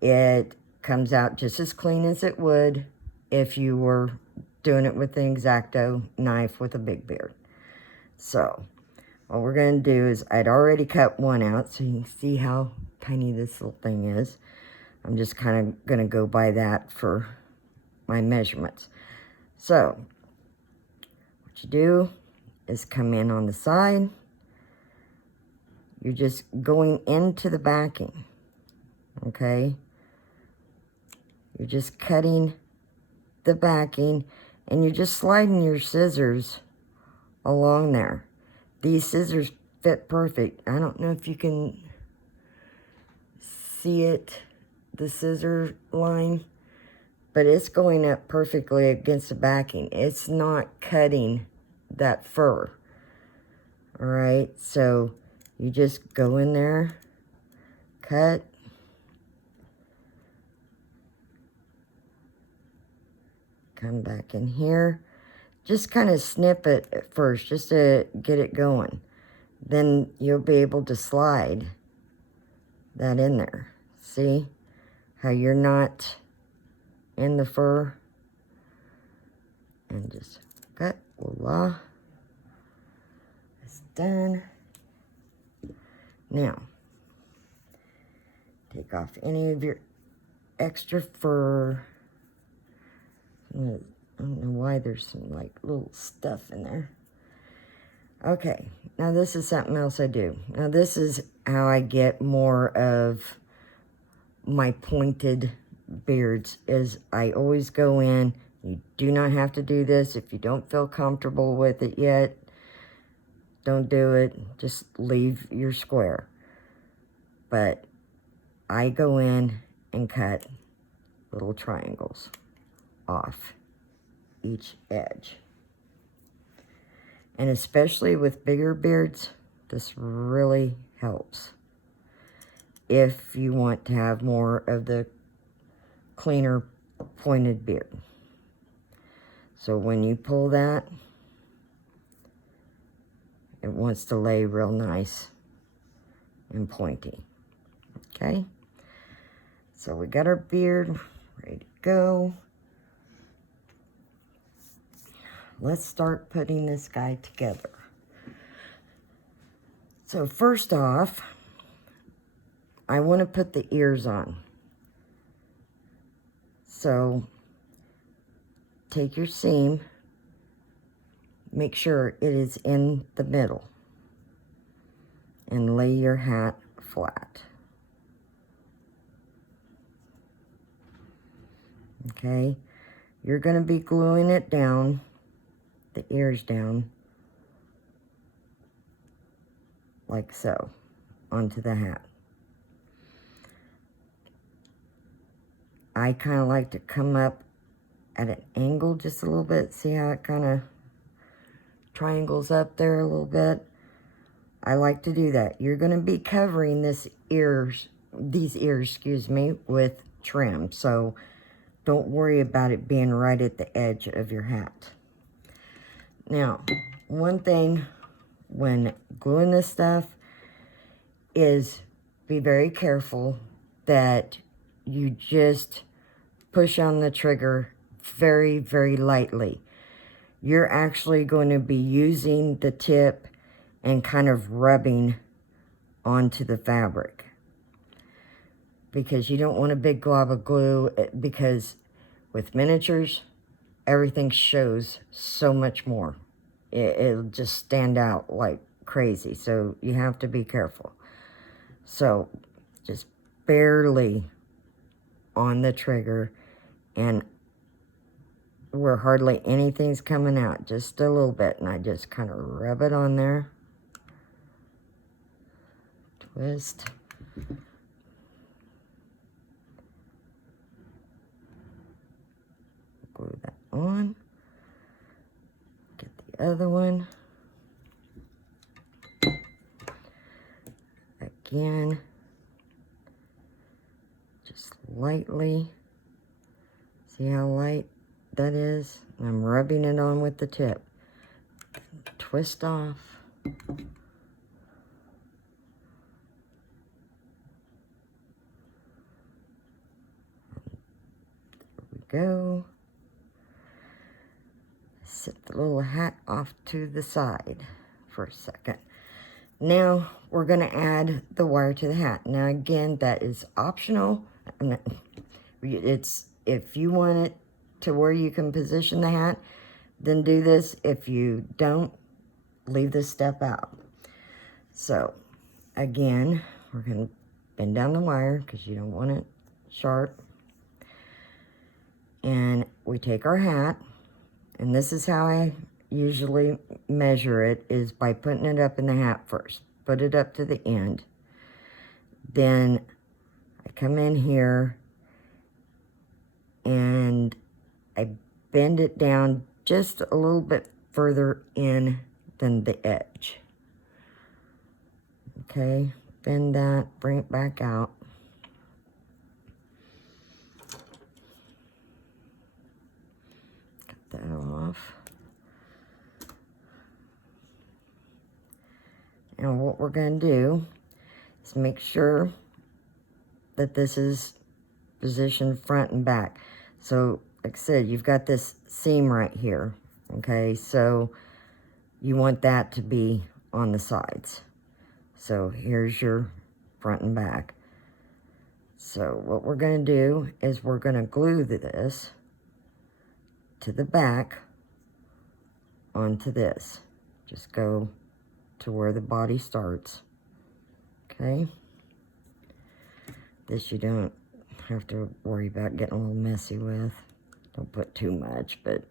It comes out just as clean as it would if you were doing it with an X-Acto knife with a big beard. So what we're going to do is, I'd already cut one out, so you can see how tiny this little thing is. I'm just kind of going to go by that for my measurements. So what you do is come in on the side. You're just going into the backing, okay? You're just cutting the backing, and you're just sliding your scissors along there. These scissors fit perfect. I don't know if you can see it, the scissor line, but it's going up perfectly against the backing. It's not cutting that fur. All right, so you just go in there, cut, come back in here. Just kind of snip it at first, just to get it going. Then you'll be able to slide that in there. See how you're not in the fur? And just cut, voila. It's done. Now, take off any of your extra fur. I don't know why there's some like little stuff in there. Okay, now this is something else I do. Now this is how I get more of my pointed beards, is I always go in. You do not have to do this if you don't feel comfortable with it yet. Don't do it. Just leave your square. But I go in and cut little triangles off each edge. And especially with bigger beards, this really helps if you want to have more of the cleaner pointed beard. So when you pull that, it wants to lay real nice and pointy. Okay, so we got our beard ready to go. Let's start putting this guy together. So first off, I want to put the ears on. So take your seam, make sure it is in the middle, and lay your hat flat. Okay, you're going to be gluing it down, the ears down, like so, onto the hat. I kind of like to come up at an angle just a little bit. See how it kind of triangles up there a little bit? I like to do that. You're going to be covering these ears, excuse me, with trim. So don't worry about it being right at the edge of your hat. Now, one thing when gluing this stuff is be very careful that you just push on the trigger very, very lightly. You're actually going to be using the tip and kind of rubbing onto the fabric, because you don't want a big glob of glue, because with miniatures, everything shows so much more. It'll just stand out like crazy, so you have to be careful. So just barely on the trigger, and where hardly anything's coming out, just a little bit, and I just kind of rub it on there. Twist. Glue that on. Get the other one. Again, just lightly. See how light that is? I'm rubbing it on with the tip. twist off. Go. Set the little hat off to the side for a second. Now we're going to add the wire to the hat. Now again, that is optional. It's if you want it to where you can position the hat, then do this. If you don't, leave this step out. So again, we're going to bend down the wire because you don't want it sharp. And we take our hat, and this is how I usually measure it, is by putting it up in the hat first. Put it up to the end. Then I come in here and I bend it down just a little bit further in than the edge. Okay, bend that, bring it back out. Cut that off. And what we're going to do is make sure that this is positioned front and back. So, like I said, you've got this seam right here, okay? So, you want that to be on the sides. So, here's your front and back. So, what we're going to do is we're going to glue this to the back onto this. Just go to where the body starts, okay? This you don't have to worry about getting a little messy with. Don't put too much, but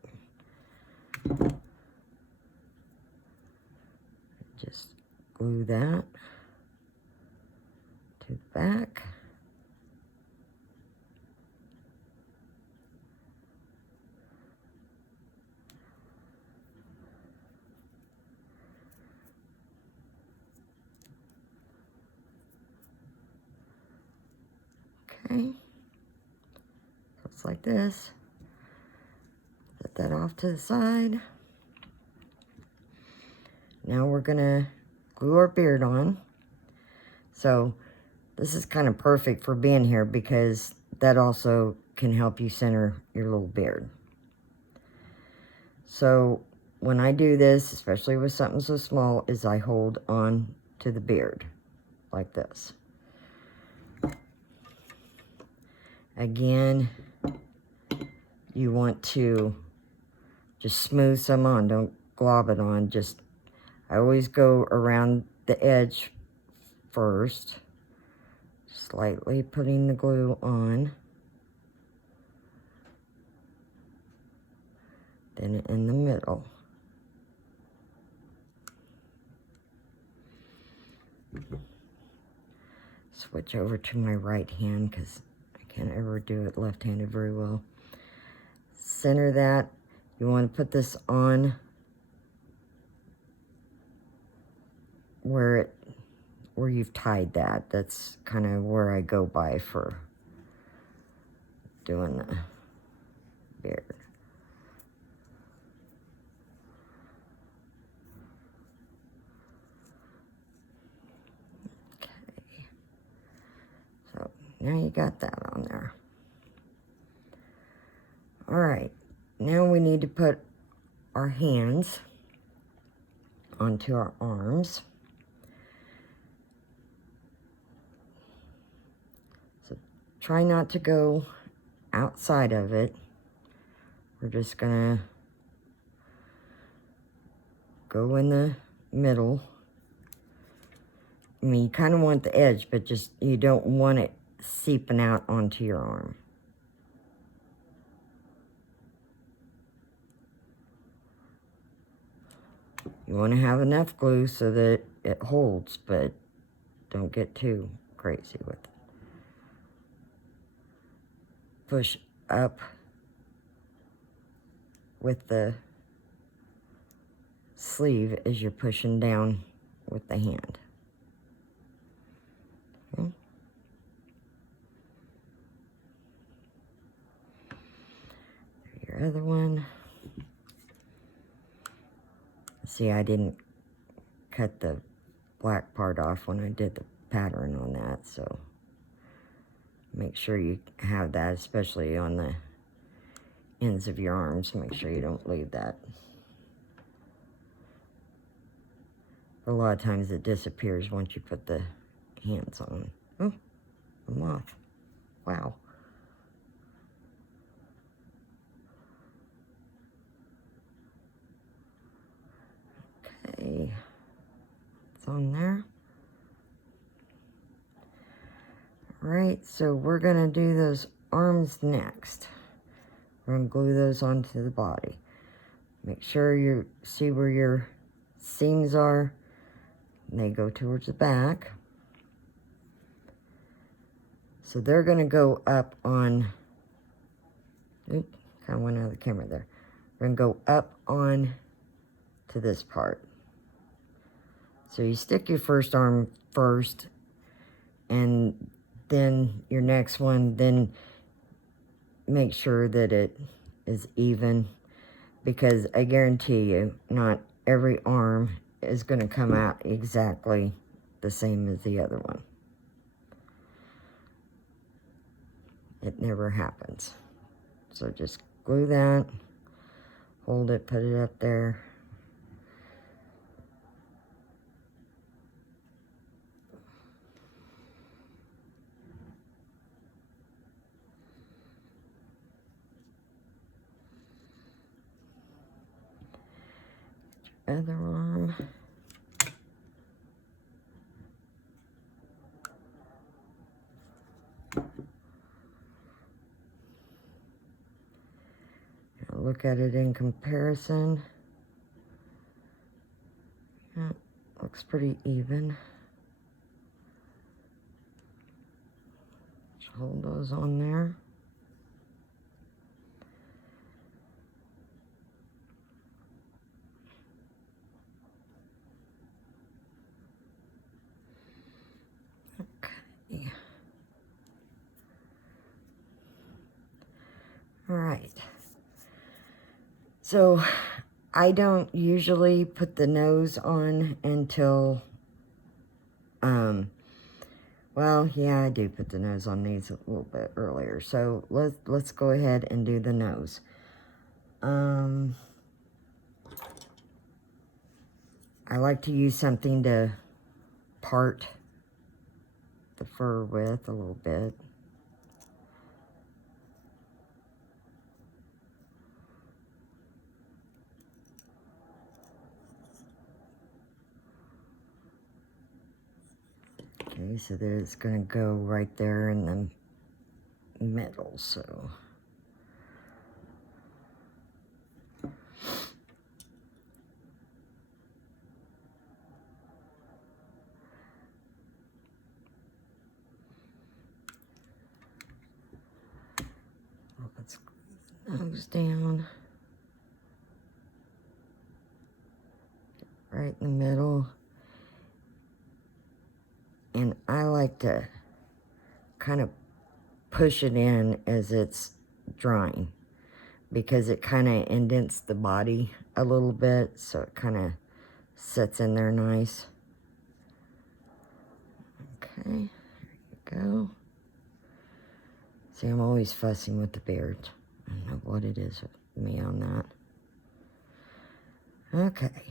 just glue that to the back. Okay, looks like this. Set that off to the side. Now we're gonna glue our beard on. So this is kind of perfect for being here because that also can help you center your little beard. So when I do this, especially with something so small, is I hold on to the beard like this. Again, you want to just smooth some on. Don't glob it on. Just, I always go around the edge first, slightly putting the glue on. Then in the middle. Switch over to my right hand because I can't ever do it left-handed very well. Center that. You want to put this on where you've tied that. That's kind of where I go by for doing the beard. Okay. So now you got that on there. All right. Now we need to put our hands onto our arms. So try not to go outside of it. We're just gonna go in the middle. I mean, you kind of want the edge, but just, you don't want it seeping out onto your arm. You want to have enough glue so that it holds, but don't get too crazy with it. Push up with the sleeve as you're pushing down with the hand. Okay. Your other one. See, I didn't cut the black part off when I did the pattern on that, so make sure you have that, especially on the ends of your arms. Make sure you don't leave that. A lot of times it disappears once you put the hands on. Oh, a moth. Wow. Okay. It's on there. Alright, so we're going to do those arms next. We're going to glue those onto the body. Make sure you see where your seams are. They go towards the back. So they're going to go up on, oops, kind of went out of the camera there. We're going to go up on to this part. So you stick your first arm first, and then your next one, then make sure that it is even, because I guarantee you, not every arm is going to come out exactly the same as the other one. It never happens. So just glue that, hold it, put it up there. Other arm. Now look at it in comparison. Yeah, looks pretty even. Just hold those on there. Okay. All right. So I don't usually put the nose on until, well, yeah, I do put the nose on these a little bit earlier. So let's go ahead and do the nose. I like to use something to part the fur with a little bit. Okay, so there's gonna go right there in the middle, so. Let's glue the nose down. Right in the middle. And I like to kind of push it in as it's drying, because it kind of indents the body a little bit, so it kind of sits in there nice. Okay, there you go. See, I'm always fussing with the beard. I don't know what it is with me on that. Okay,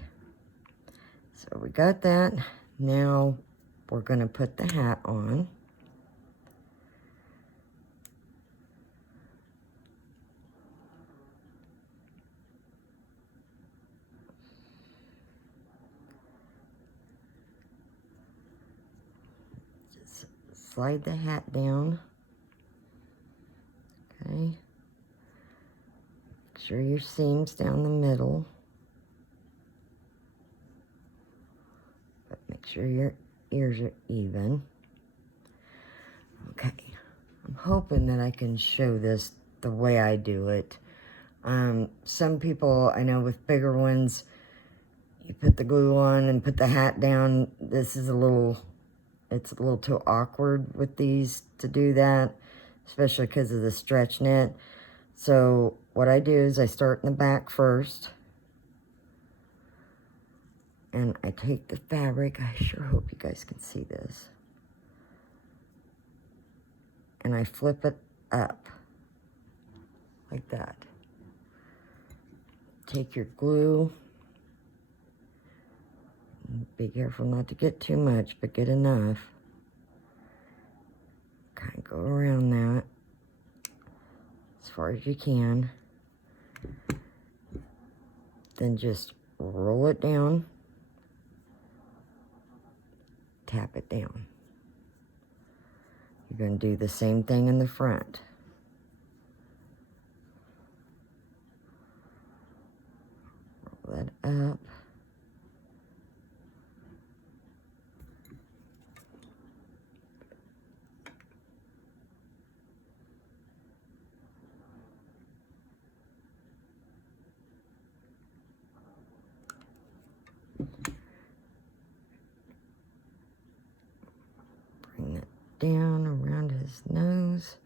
so we got that. Now we're going to put the hat on. Just slide the hat down. Okay. Make sure your seam's down the middle. But make sure your ears are even. Okay. I'm hoping that I can show this the way I do it. Some people, I know with bigger ones, you put the glue on and put the hat down. This is it's a little too awkward with these to do that, especially because of the stretch knit. So what I do is I start in the back first. And I take the fabric, I sure hope you guys can see this, and I flip it up like that. Take your glue, be careful not to get too much, but get enough. Kind of go around that as far as you can. Then just roll it down, tap it down. You're going to do the same thing in the front. Roll that up. Bring that down around his nose.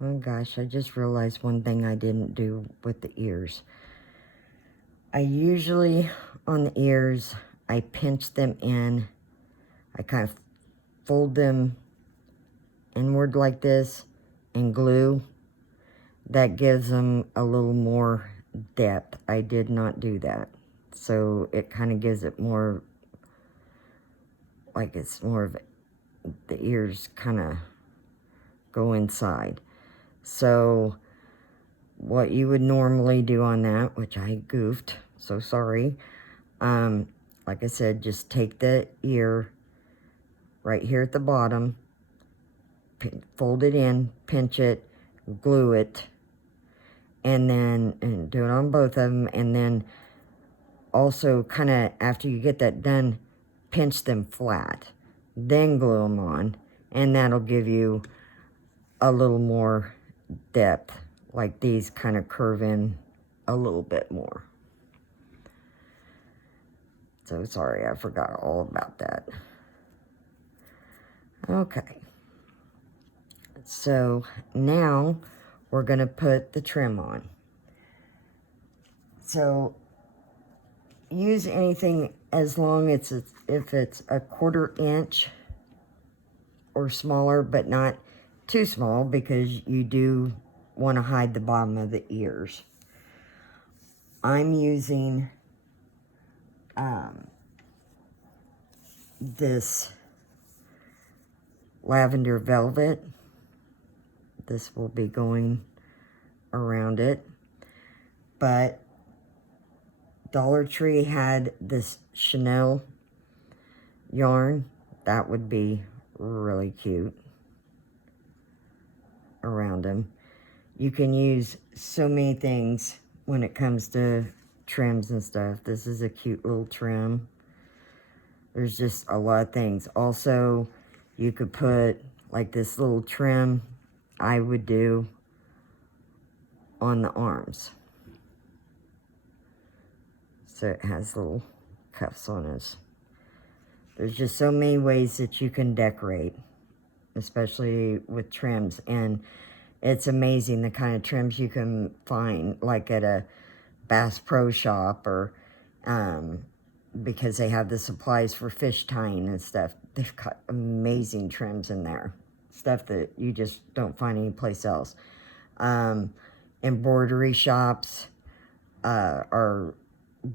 Oh gosh, I just realized one thing I didn't do with the ears. I usually, on the ears, I pinch them in. I kind of fold them inward like this and glue. That gives them a little more depth. I did not do that. So it kind of gives it more, like it's more of, the ears kind of go inside. So what you would normally do on that, which I goofed, so sorry. Like I said, just take the ear right here at the bottom, fold it in, pinch it, glue it, and then do it on both of them, and then also kind of, after you get that done, pinch them flat, then glue them on, and that'll give you a little more depth, like these kind of curve in a little bit more. So sorry, I forgot all about that. Okay, so now we're going to put the trim on. So use anything as long as if it's a 1/4 inch or smaller, but not too small, because you do want to hide the bottom of the ears. I'm using this lavender velvet. This will be going around it, but Dollar Tree had this Chanel yarn. That would be really cute around them. You can use so many things when it comes to trims and stuff. This is a cute little trim. There's just a lot of things. Also, you could put like this little trim I would do on the arms. So it has little cuffs on it. There's just so many ways that you can decorate, especially with trims. And it's amazing the kind of trims you can find, like at a Bass Pro Shop, or because they have the supplies for fish tying and stuff. They've got amazing trims in there, stuff that you just don't find anyplace else. Embroidery shops are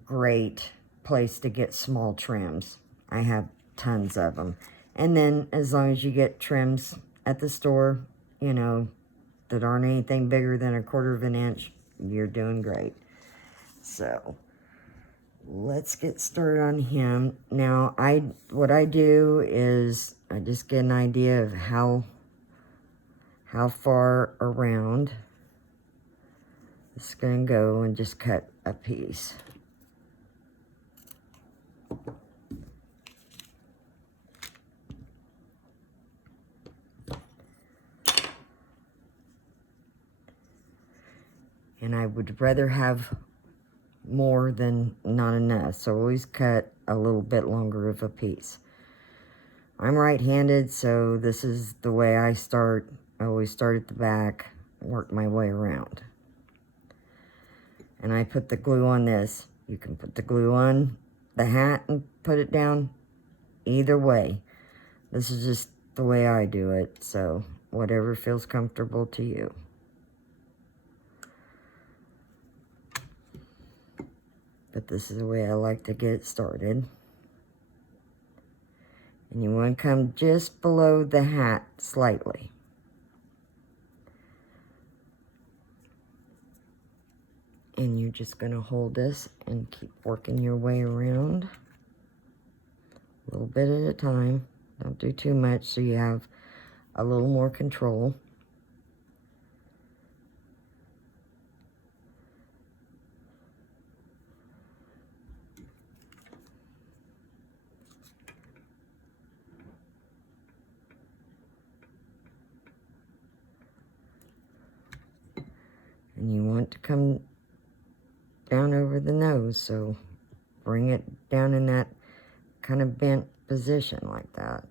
great place to get small trims. I have tons of them. And then as long as you get trims at the store, you know, that aren't anything bigger than a 1/4 inch, you're doing great. So let's get started on him. Now, what I do is I just get an idea of how far around it's going to go, and just cut a piece. And I would rather have more than not enough. So always cut a little bit longer of a piece. I'm right-handed, so this is the way I start. I always start at the back, work my way around. And I put the glue on this. You can put the glue on the hat and put it down. Either way. This is just the way I do it, so whatever feels comfortable to you. But this is the way I like to get it started. And you want to come just below the hat slightly. And you're just going to hold this and keep working your way around. A little bit at a time. Don't do too much so you have a little more control. And you want to come down over the nose, so bring it down in that kind of bent position like that.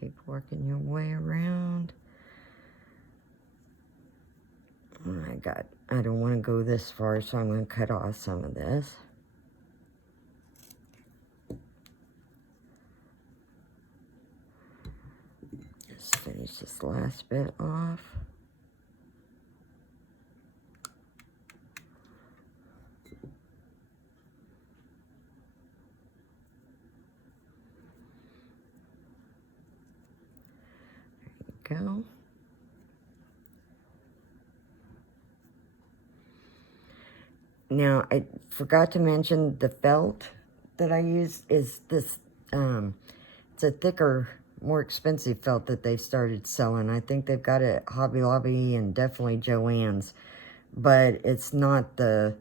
Keep working your way around. I don't want to go this far, so I'm going to cut off some of this. Just finish this last bit off. There you go. Now, I forgot to mention the felt that I use is this, it's a thicker, more expensive felt that they've started selling. I think they've got it at Hobby Lobby and definitely Joann's, but it's not the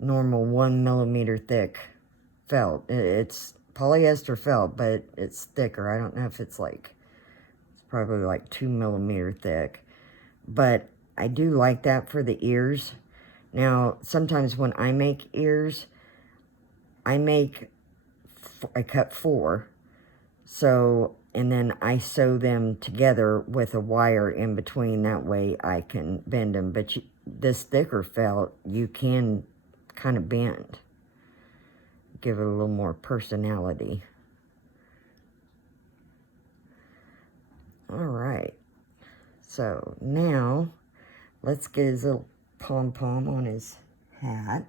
normal 1 millimeter thick felt. It's polyester felt, but it's thicker. I don't know if it's probably like 2 millimeter thick, but I do like that for the ears. Now, sometimes when I make ears, I cut 4, so, and then I sew them together with a wire in between, that way I can bend them, but this thicker felt, you can kind of bend, give it a little more personality. Alright, so now, let's get his little pom-pom on his hat.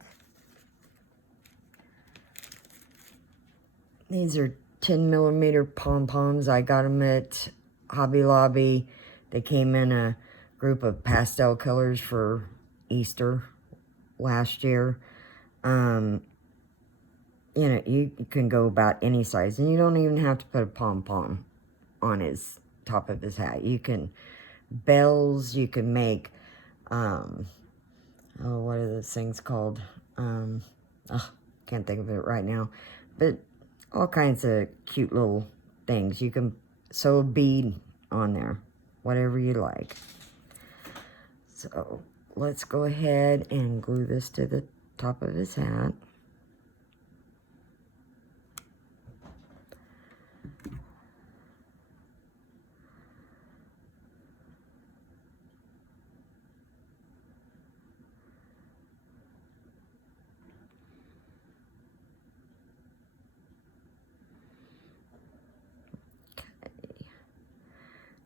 These are 10 millimeter pom-poms. I got them at Hobby Lobby. They came in a group of pastel colors for Easter last year. You know, you can go about any size, and you don't even have to put a pom-pom on his top of his hat. You can bells, you can make oh, what are those things called? Can't think of it right now. But all kinds of cute little things. You can sew a bead on there, whatever you like. So let's go ahead and glue this to the top of his hat.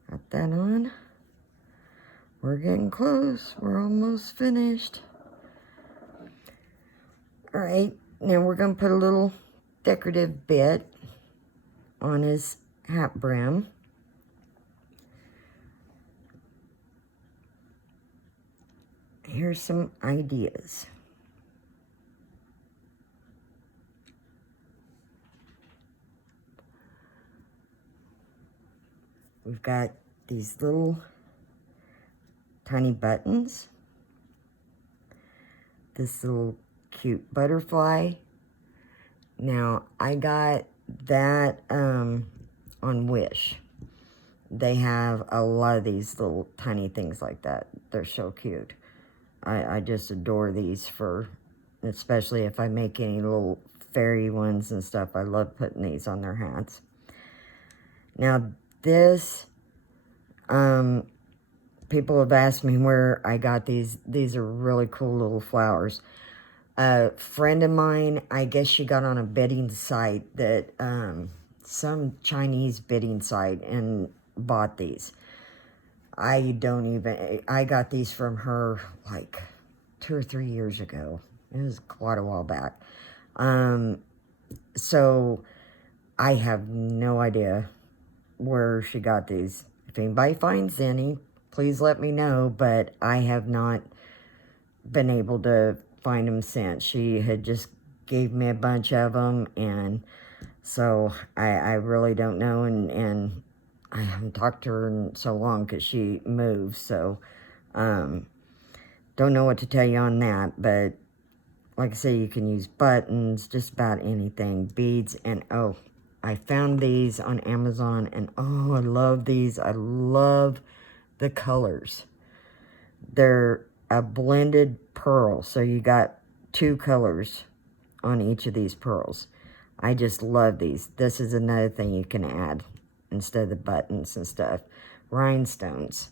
Got that on. We're getting close. We're almost finished. Alright, now we're going to put a little decorative bit on his hat brim. here's some ideas. We've got these little tiny buttons. This little cute butterfly. Now, I got that on Wish. They have a lot of these little tiny things like that. They're so cute. I just adore these for, especially if I make any little fairy ones and stuff. I love putting these on their hats. Now, this, people have asked me where I got these. These are really cool little flowers. A friend of mine, I guess she got on a bidding site that, some Chinese bidding site, and bought these. I got these from her like 2 or 3 years ago. It was quite a while back. So I have no idea where she got these. If anybody finds any, please let me know, but I have not been able to find them since. She had just gave me a bunch of them, and so I really don't know, and I haven't talked to her in so long because she moved, so don't know what to tell you on that, but like I say, you can use buttons, just about anything, beads, and oh, I found these on Amazon, and oh, I love these. I love the colors. They're a blended pearl, so you got 2 colors on each of these pearls. I just love these. This is another thing you can add instead of the buttons and stuff. Rhinestones,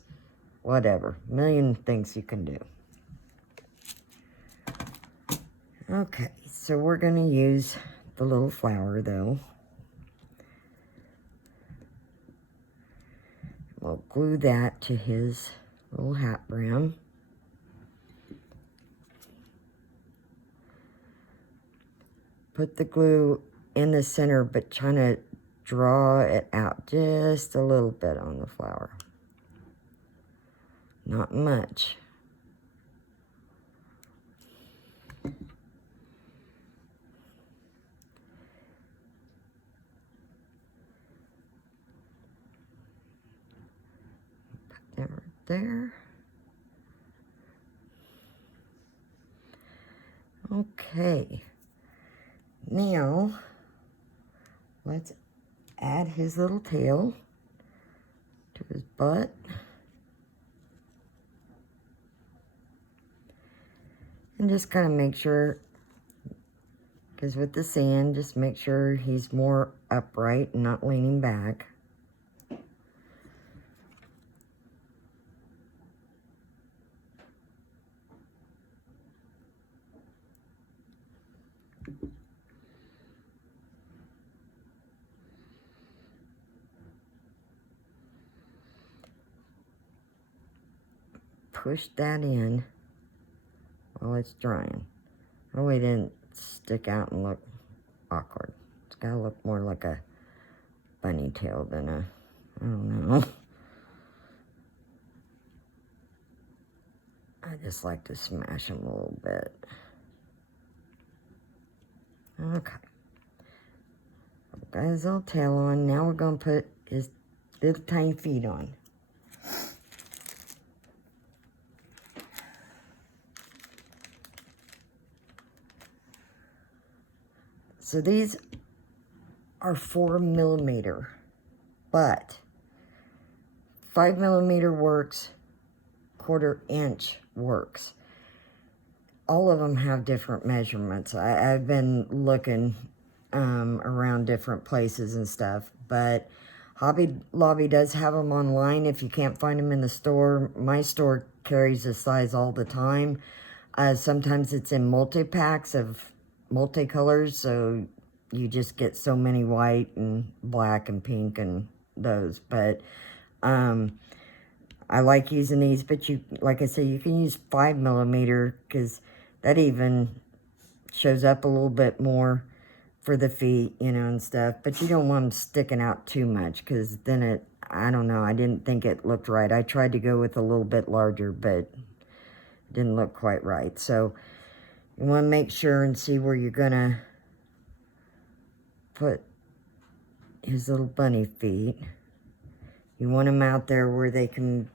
whatever. A million things you can do. Okay, so we're going to use the little flower, though. We'll glue that to his little hat brim. Put the glue in the center, but trying to draw it out just a little bit on the flower. Not much. Put that right there. Okay. Now, let's add his little tail to his butt. And just kind of make sure, because with the sand, just make sure he's more upright and not leaning back. Push that in while it's drying. Oh, it didn't stick out and look awkward. It's gotta look more like a bunny tail than a, I don't know. I just like to smash them a little bit. Okay. Got his little tail on. Now we're gonna put his little tiny feet on. So these are 4mm, but 5mm works, 1/4 inch works. All of them have different measurements. I've been looking around different places and stuff, but Hobby Lobby does have them online if you can't find them in the store. My store carries this size all the time. Sometimes it's in multi-packs of multicolors, so you just get so many white and black and pink and those. But I like using these, but you, like I said, you can use 5mm because that even shows up a little bit more for the feet, you know, and stuff. But you don't want them sticking out too much because then it, I don't know, I didn't think it looked right. I tried to go with a little bit larger, but didn't look quite right. So you want to make sure and see where you're going to put his little bunny feet. You want them out there where they can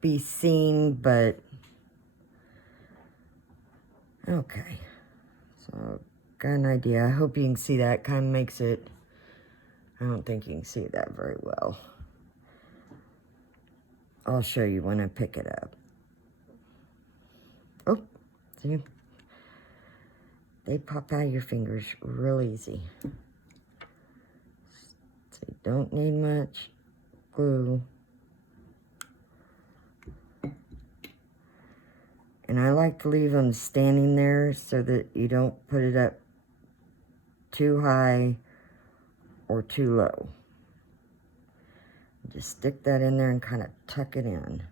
be seen, but okay. So, got an idea. I hope you can see that. Kind of makes it, I don't think you can see that very well. I'll show you when I pick it up. Oh, see? They pop out of your fingers real easy. So you don't need much glue. And I like to leave them standing there so that you don't put it up too high or too low. Just stick that in there and kind of tuck it in.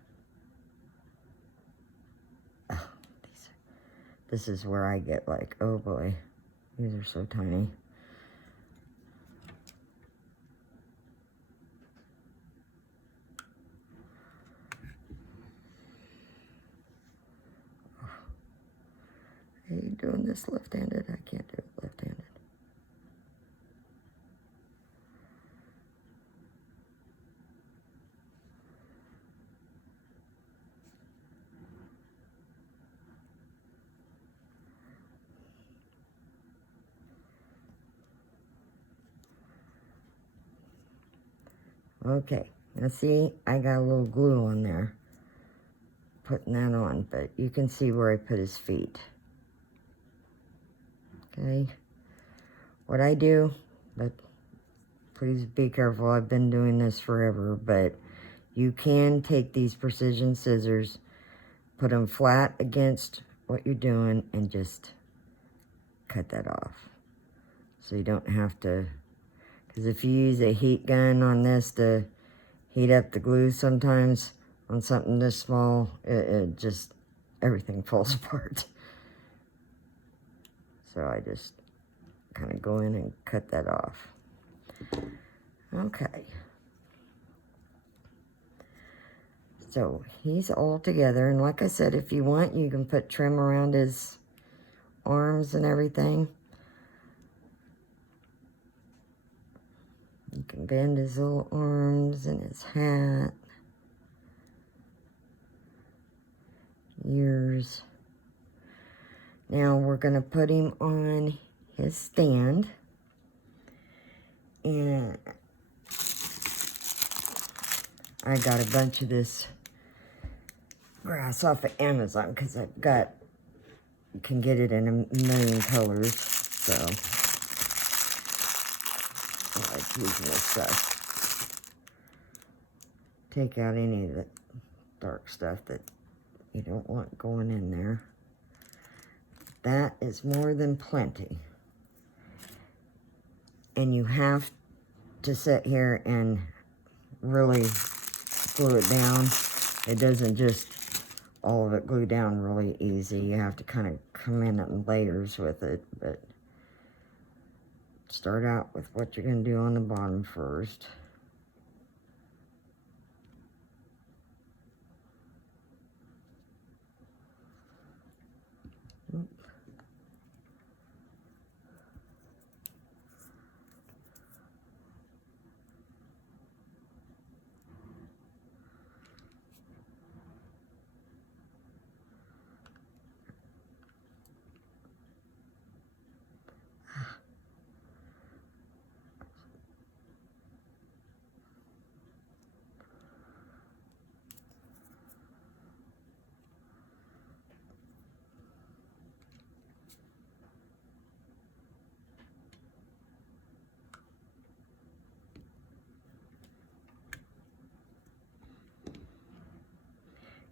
Oh, this is where I get like, oh boy, these are so tiny. Are you doing this left-handed? I can't do it left-handed. Okay, now see, I got a little glue on there. Putting that on, but you can see where I put his feet. Okay, what I do, but please be careful, I've been doing this forever, but you can take these precision scissors, put them flat against what you're doing, and just cut that off. So you don't have to, because if you use a heat gun on this to heat up the glue sometimes, on something this small, it just, everything falls apart. So I just kind of go in and cut that off. Okay. So he's all together, and like I said, if you want, you can put trim around his arms and everything. You can bend his little arms and his hat, ears. Now we're going to put him on his stand, and I got a bunch of this grass off of Amazon because I've got, you can get it in a million colors, so I like using this stuff. Take out any of the dark stuff that you don't want going in there. That is more than plenty. And you have to sit here and really glue it down. It doesn't just all of it glue down really easy. You have to kind of come in layers with it, but start out with what you're going to do on the bottom first.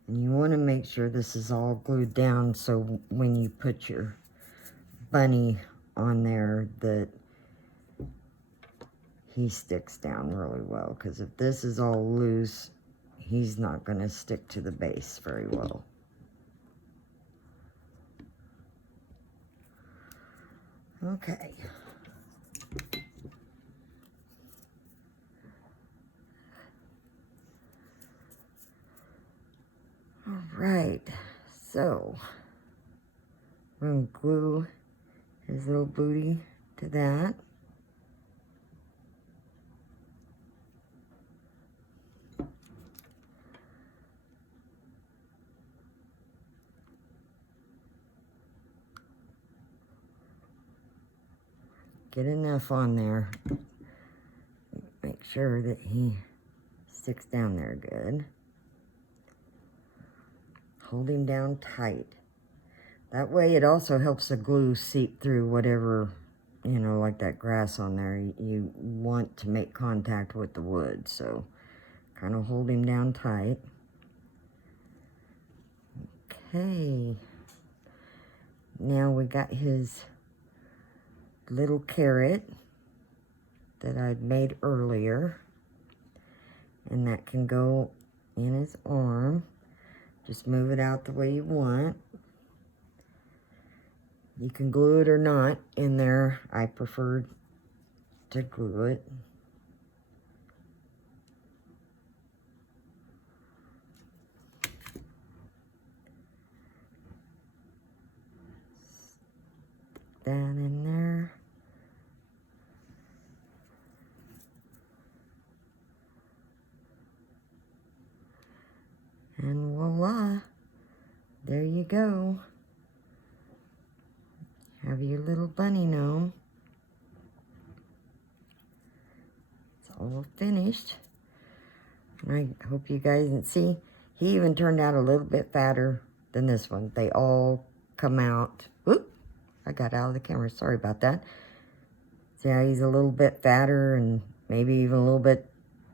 And you want to make sure this is all glued down so when you put your bunny on there that he sticks down really well. Because if this is all loose, he's not going to stick to the base very well. Okay. All right. So, I'm going to glue his little booty to that. Get enough on there. Make sure that he sticks down there good. Hold him down tight. That way it also helps the glue seep through whatever, you know, like that grass on there. You want to make contact with the wood, so kind of hold him down tight. Okay. Now we got his little carrot that I'd made earlier, and that can go in his arm. Just move it out the way you want. You can glue it or not in there. I prefer to glue it. Stick that in there. And voila, there you go. Have your little bunny gnome. It's all finished. And I hope you guys can see. He even turned out a little bit fatter than this one. They all come out. Whoop! I got out of the camera. Sorry about that. See how he's a little bit fatter and maybe even a little bit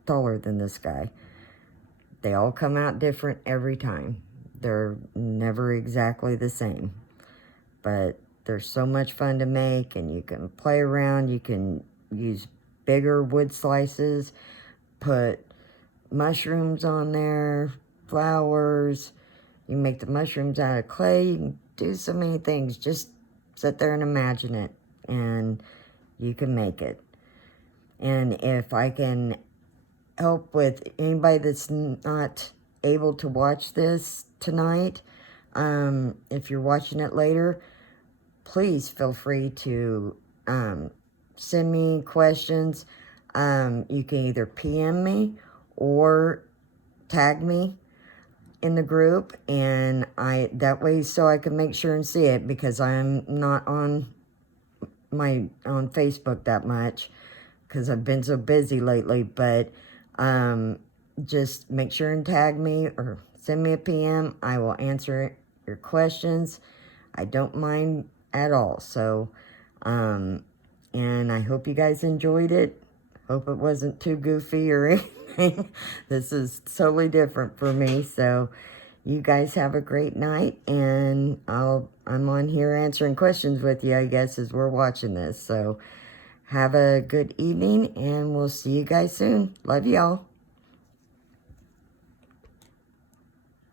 taller than this guy. They all come out different every time. They're never exactly the same. But they're so much fun to make, and you can play around. You can use bigger wood slices, put mushrooms on there, flowers. You can make the mushrooms out of clay. You can do so many things. Just sit there and imagine it, and you can make it. And if I can help with anybody that's not able to watch this tonight, if you're watching it later, please feel free to send me questions. You can either PM me or tag me in the group, and that way so I can make sure and see it, because I'm not on Facebook that much because I've been so busy lately. But just make sure and tag me or send me a PM. I will answer your questions. I don't mind at all. So, and I hope you guys enjoyed it. Hope it wasn't too goofy or anything. This is totally different for me. So, you guys have a great night, and I'm on here answering questions with you, I guess, as we're watching this. So, have a good evening, and we'll see you guys soon. Love y'all.